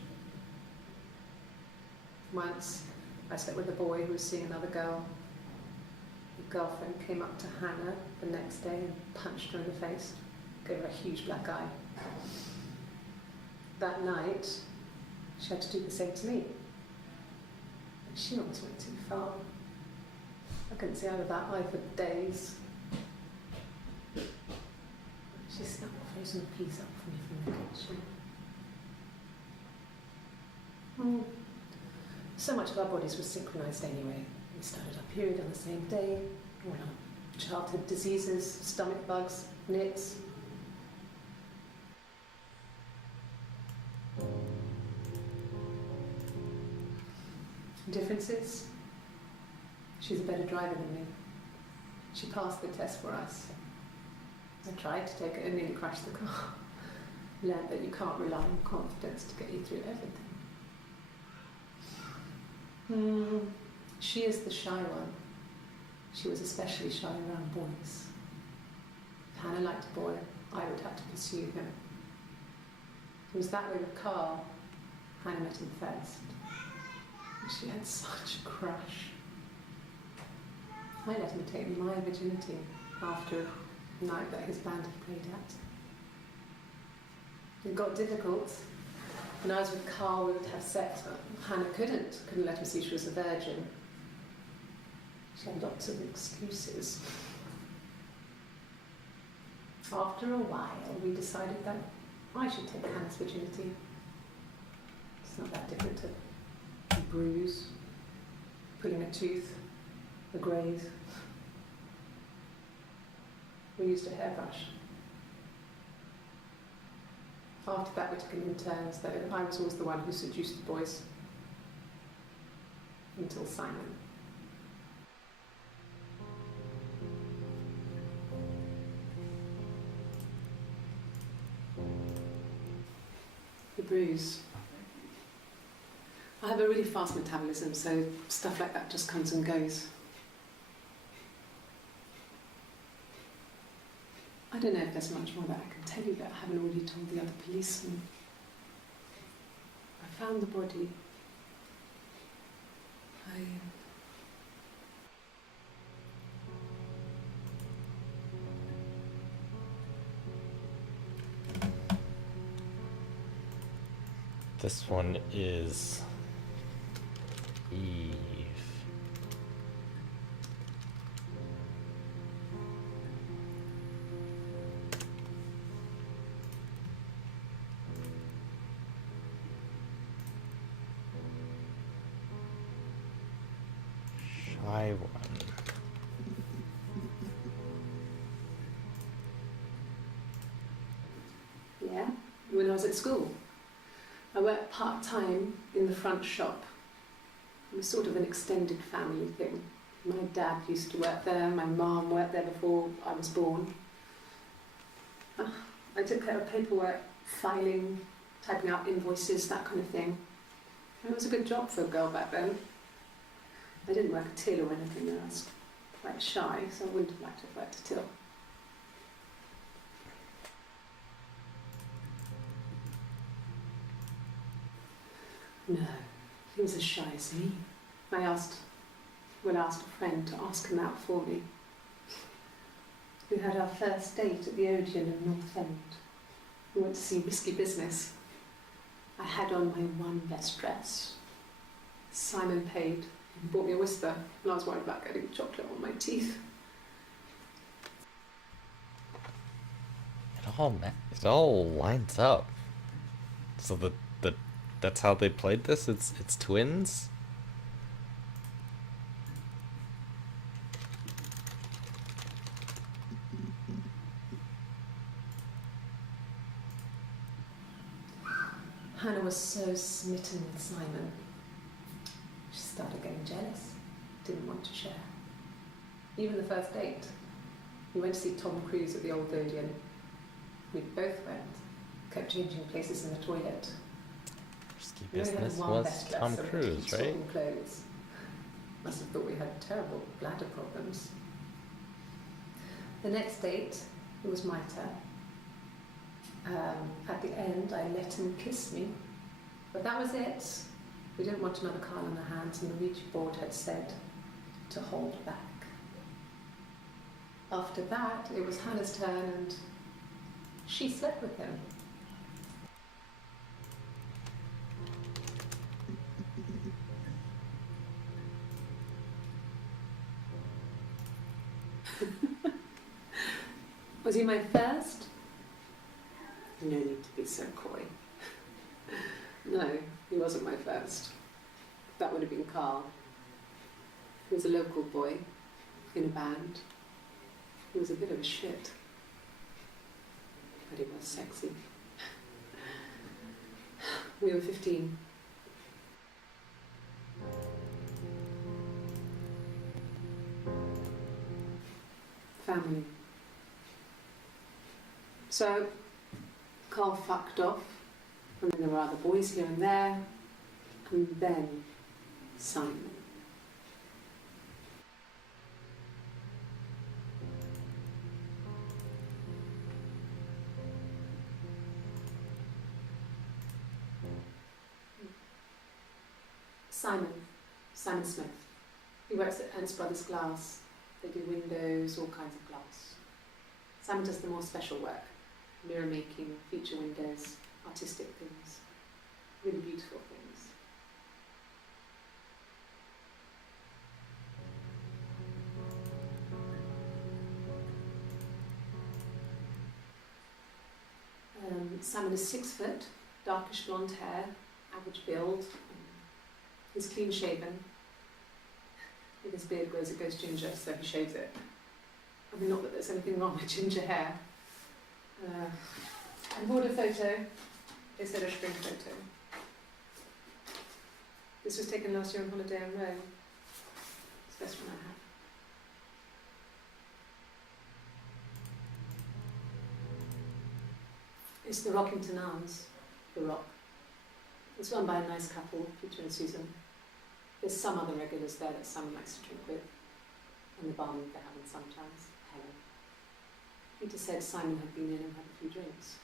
Once, I slept with a boy who was seeing another girl. The girlfriend came up to Hannah the next day and punched her in the face, gave her a huge black eye. That night, she had to do the same to me. And she almost went too far. I couldn't see out of that eye for days. She snuck a frozen piece up for me from the kitchen. So much of our bodies were synchronised anyway. We started our period on the same day. All our childhood diseases, stomach bugs, nits. Differences? She's a better driver than me. She passed the test for us. I tried to take it and nearly crashed the car. Learned that you can't rely on confidence to get you through everything. She is the shy one. She was especially shy around boys. If Hannah liked a boy, I would have to pursue him. It was that way with Carl. Hannah met him first. And she had such a crush. I let him take my virginity after a night that his band had played at. It got difficult. When I was with Carl, we would have sex, but Hannah couldn't let him see she was a virgin. She had lots of excuses. After a while, we decided that I should take Hannah's virginity. It's not that different to a bruise, pulling a tooth, a graze. We used a hairbrush. After that, we took it in turns, though I was always the one who seduced the boys. Until Simon. The bruise. I have a really fast metabolism, so stuff like that just comes and goes. I don't know if there's much more that I can tell you that I haven't already told the other policemen. I found the body. This one is Eve. Shy one. Yeah, when I was at school. I worked part-time in the front shop. It was sort of an extended family thing. My dad used to work there, my mum worked there before I was born. I took care of paperwork, filing, typing out invoices, that kind of thing. And it was a good job for a girl back then. I didn't work a till or anything, I was quite shy, so I wouldn't have liked to have worked a till. No, he was as shy as me. I asked a friend to ask him out for me. We had our first date at the Odeon in North End. We went to see Risky Business. I had on my one best dress. Simon paid. He bought me a Whisper, and I was worried about getting chocolate on my teeth. It all lines up. So that's how they played this. It's twins. Hannah was so smitten with Simon. She started getting jealous, didn't want to share. Even the first date. We went to see Tom Cruise at the Old Odeon. We both went, kept changing places in the toilet. Risky Business was Tom Cruise, right? Clothes. Must have thought we had terrible bladder problems. The next date, it was my turn. At the end, I let him kiss me, but that was it. We didn't want another card on our hands, and the Ouija board had said to hold back. After that, it was Hannah's turn, and she slept with him. Was he my first? No need to be so coy. No, he wasn't my first. That would have been Carl. He was a local boy in a band. He was a bit of a shit, but he was sexy. We were 15. Family. So, Carl fucked off, and then there were other boys here and there, and then Simon. Simon Smith. He works at Ernst Brothers Glass. They do windows, all kinds of glass. Simon does the more special work. Mirror making, feature windows, artistic things, really beautiful things. Simon is 6 foot, darkish blonde hair, average build. He's clean shaven. If his beard grows, it goes ginger, so he shaves it. I mean, not that there's anything wrong with ginger hair. I bought a photo. They said a spring photo. This was taken last year on holiday in Rome. It's the best one I have. It's the Rockington Arms, the Rock. It's run by a nice couple, Peter and Susan. There's some other regulars there that Simon likes to drink with, and the barmaid they have in sometimes, Helen. Peter said Simon had been in and had a few drinks.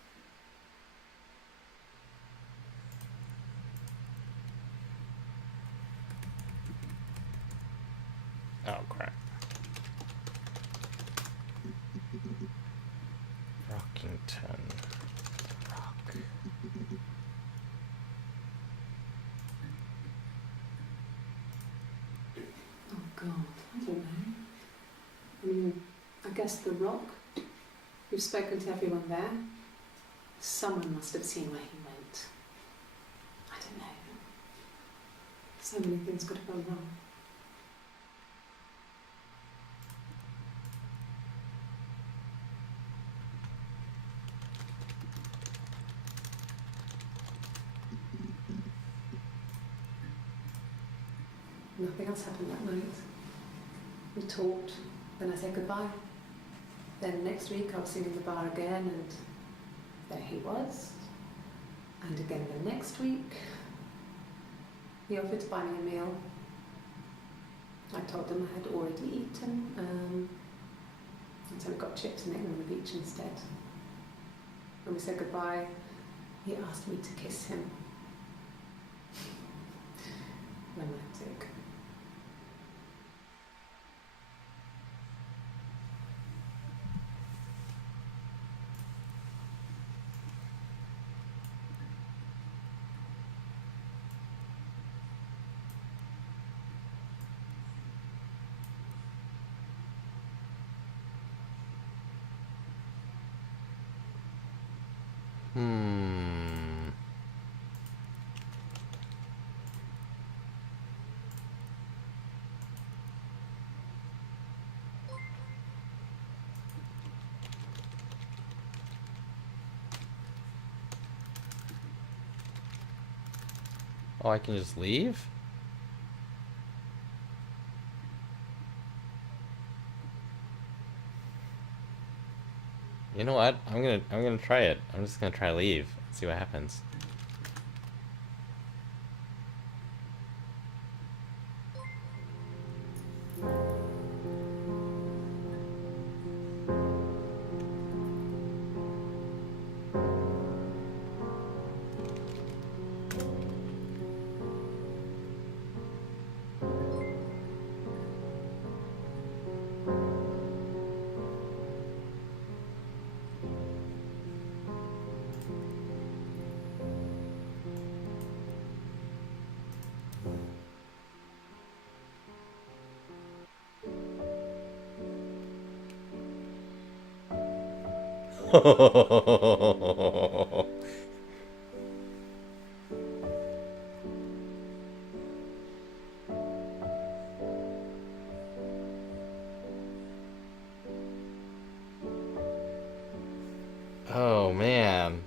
Oh, crap. Rockington. Rock. Oh God, I don't know. I mean, I guess the Rock. We've spoken to everyone there. Someone must have seen where he went. I don't know. So many things could have gone wrong. Nothing else happened that night. We talked, then I said goodbye. Then next week I was sitting in the bar again, and there he was. And again the next week, he offered to buy me a meal. I told him I had already eaten, and so we got chips and ate them on the beach instead. When we said goodbye, he asked me to kiss him. Romantic. Hmm. Oh, I can just leave? You know what? I'm gonna try it. I'm just gonna try leave. See what happens. Oh man.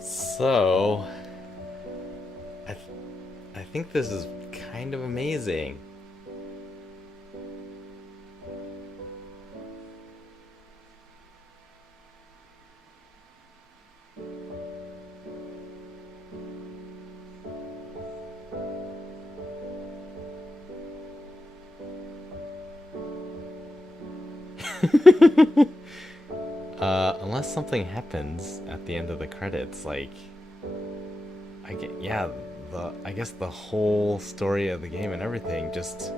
So, I, th- I think this is kind of amazing. Unless something happens at the end of the credits, like yeah, I guess the whole story of the game and everything just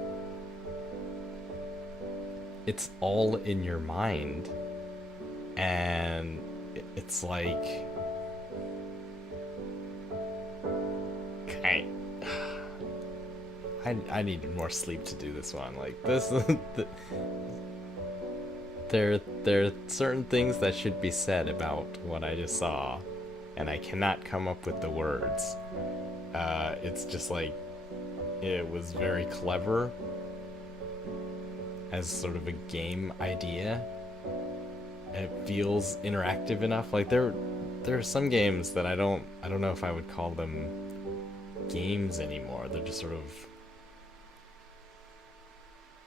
it's all in your mind, and it's like I I needed more sleep to do this one. Like this, there are certain things that should be said about what I just saw, and I cannot come up with the words. It's just like it was very clever as sort of a game idea. It feels interactive enough. Like there are some games that I don't know if I would call them games anymore. They're just sort of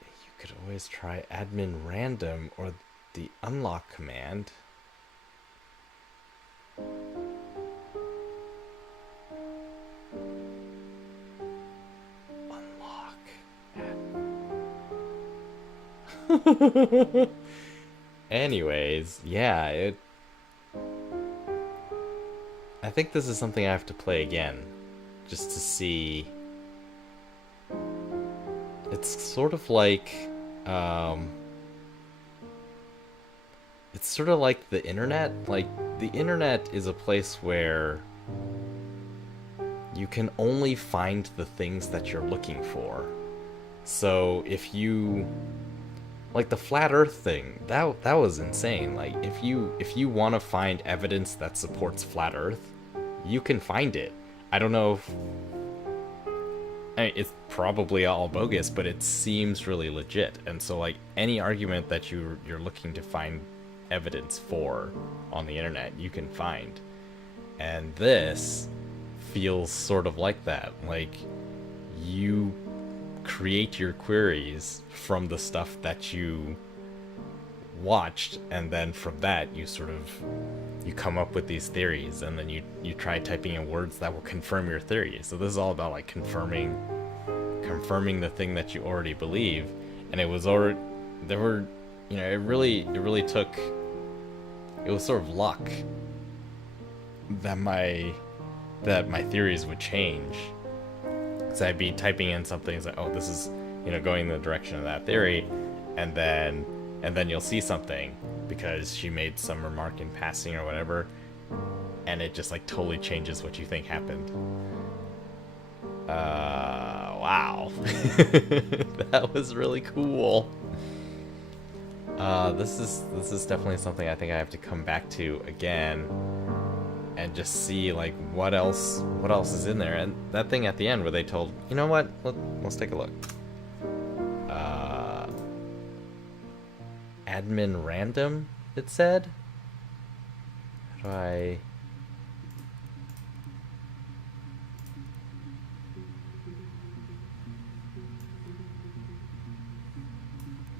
you could always try admin random or the unlock command. Unlock. Anyways, yeah, I think this is something I have to play again just to see. It's sort of like um it's sort of like the internet. Like the internet is a place where you can only find the things that you're looking for. So if you like the flat earth thing, that was insane. Like if you want to find evidence that supports flat earth, you can find it. I don't know if I mean, it's probably all bogus, but it seems really legit. And so like any argument that you're looking to find evidence for on the internet, you can find. And this feels sort of like that. Like you create your queries from the stuff that you watched, and then from that you sort of you come up with these theories, and then you try typing in words that will confirm your theory. So this is all about like confirming the thing that you already believe. And it was already there were, it really took, it was sort of luck that my theories would change. Because I'd be typing in something, it's like, oh, this is, going in the direction of that theory, and then you'll see something because she made some remark in passing or whatever, and it just like totally changes what you think happened. Wow. That was really cool. This is definitely something I think I have to come back to again and just see like what else is in there. And that thing at the end where they told, you know what? Let's take a look. Admin random, it said. How do I?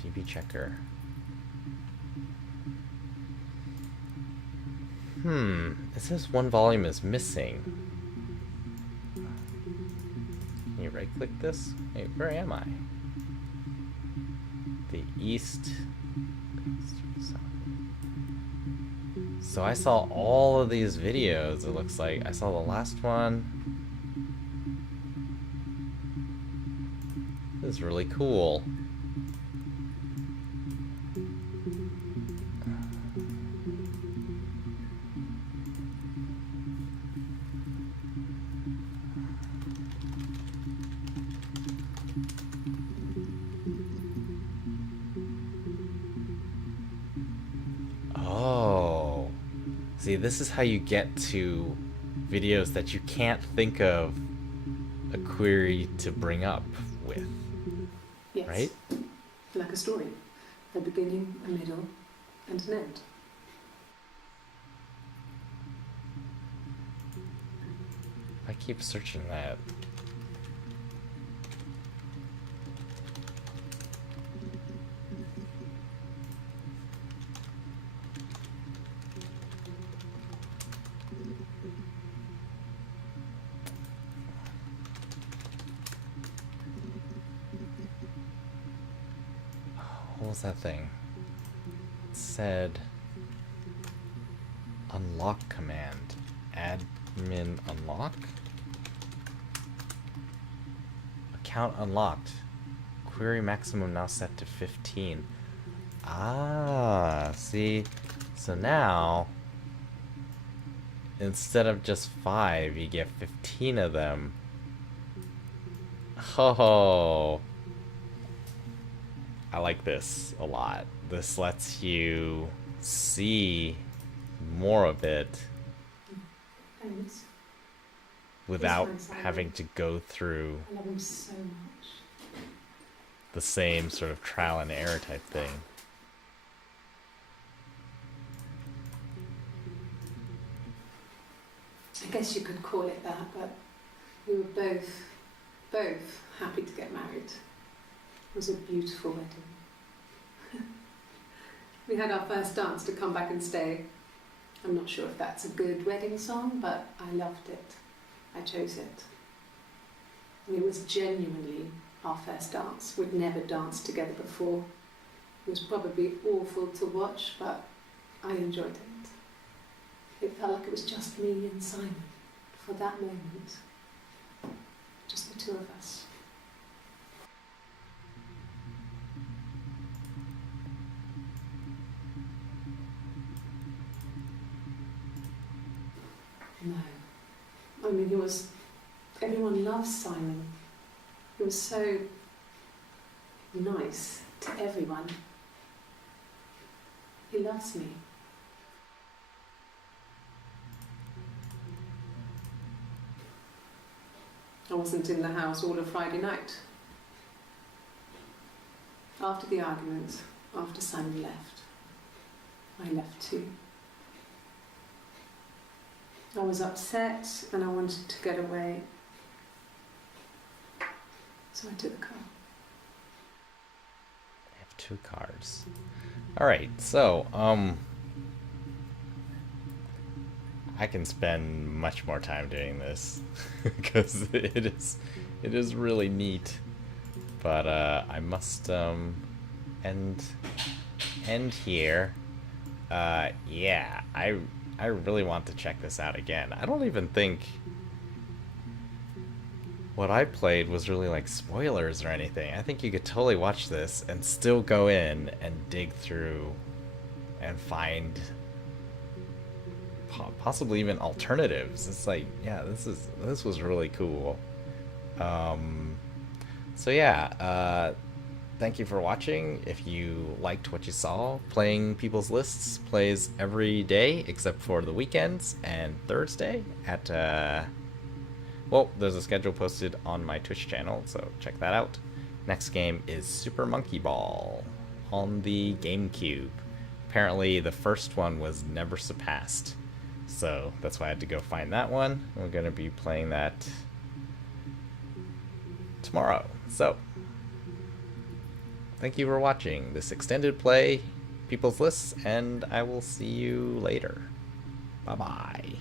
DB checker. It says one volume is missing. Can you right click this? Wait, where am I? The east. So I saw all of these videos, it looks like. I saw the last one. This is really cool. Oh. See, this is how you get to videos that you can't think of a query to bring up with. Yes. Right? Like a story. A beginning, a middle, and an end. I keep searching that. What was that thing? It said unlock command. Admin unlock? Account unlocked. Query maximum now set to 15. Ah, see? So now, instead of just 5, you get 15 of them. Oh, I like this a lot. This lets you see more of it Thanks. without having to go through I love him so much. the same sort of trial and error type thing. I guess you could call it that, but we were both happy to get married. It was a beautiful wedding. We had our first dance to come back and stay. I'm not sure if that's a good wedding song, but I loved it. I chose it. It was genuinely our first dance. We'd never danced together before. It was probably awful to watch, but I enjoyed it. It felt like it was just me and Simon for that moment. Just the two of us. No. I mean, everyone loves Simon. He was so nice to everyone. He loves me. I wasn't in the house all of Friday night. After the argument, after Simon left, I left too. I was upset and I wanted to get away. So I took the car. I have 2 cars. Alright, so, I can spend much more time doing this because it is really neat. But I must end here. Yeah, I really want to check this out again. I don't even think what I played was really like spoilers or anything. I think you could totally watch this and still go in and dig through and find possibly even alternatives. It's like, yeah, this was really cool. Um, so yeah, thank you for watching. If you liked what you saw, Playing People's Lists plays every day except for the weekends and Thursday at well, there's a schedule posted on my Twitch channel, so check that out. Next game is Super Monkey Ball on the GameCube. Apparently, the first one was never surpassed, so that's why I had to go find that one. We're going to be playing that tomorrow. So, thank you for watching this extended play, People's Lists, and I will see you later. Bye-bye.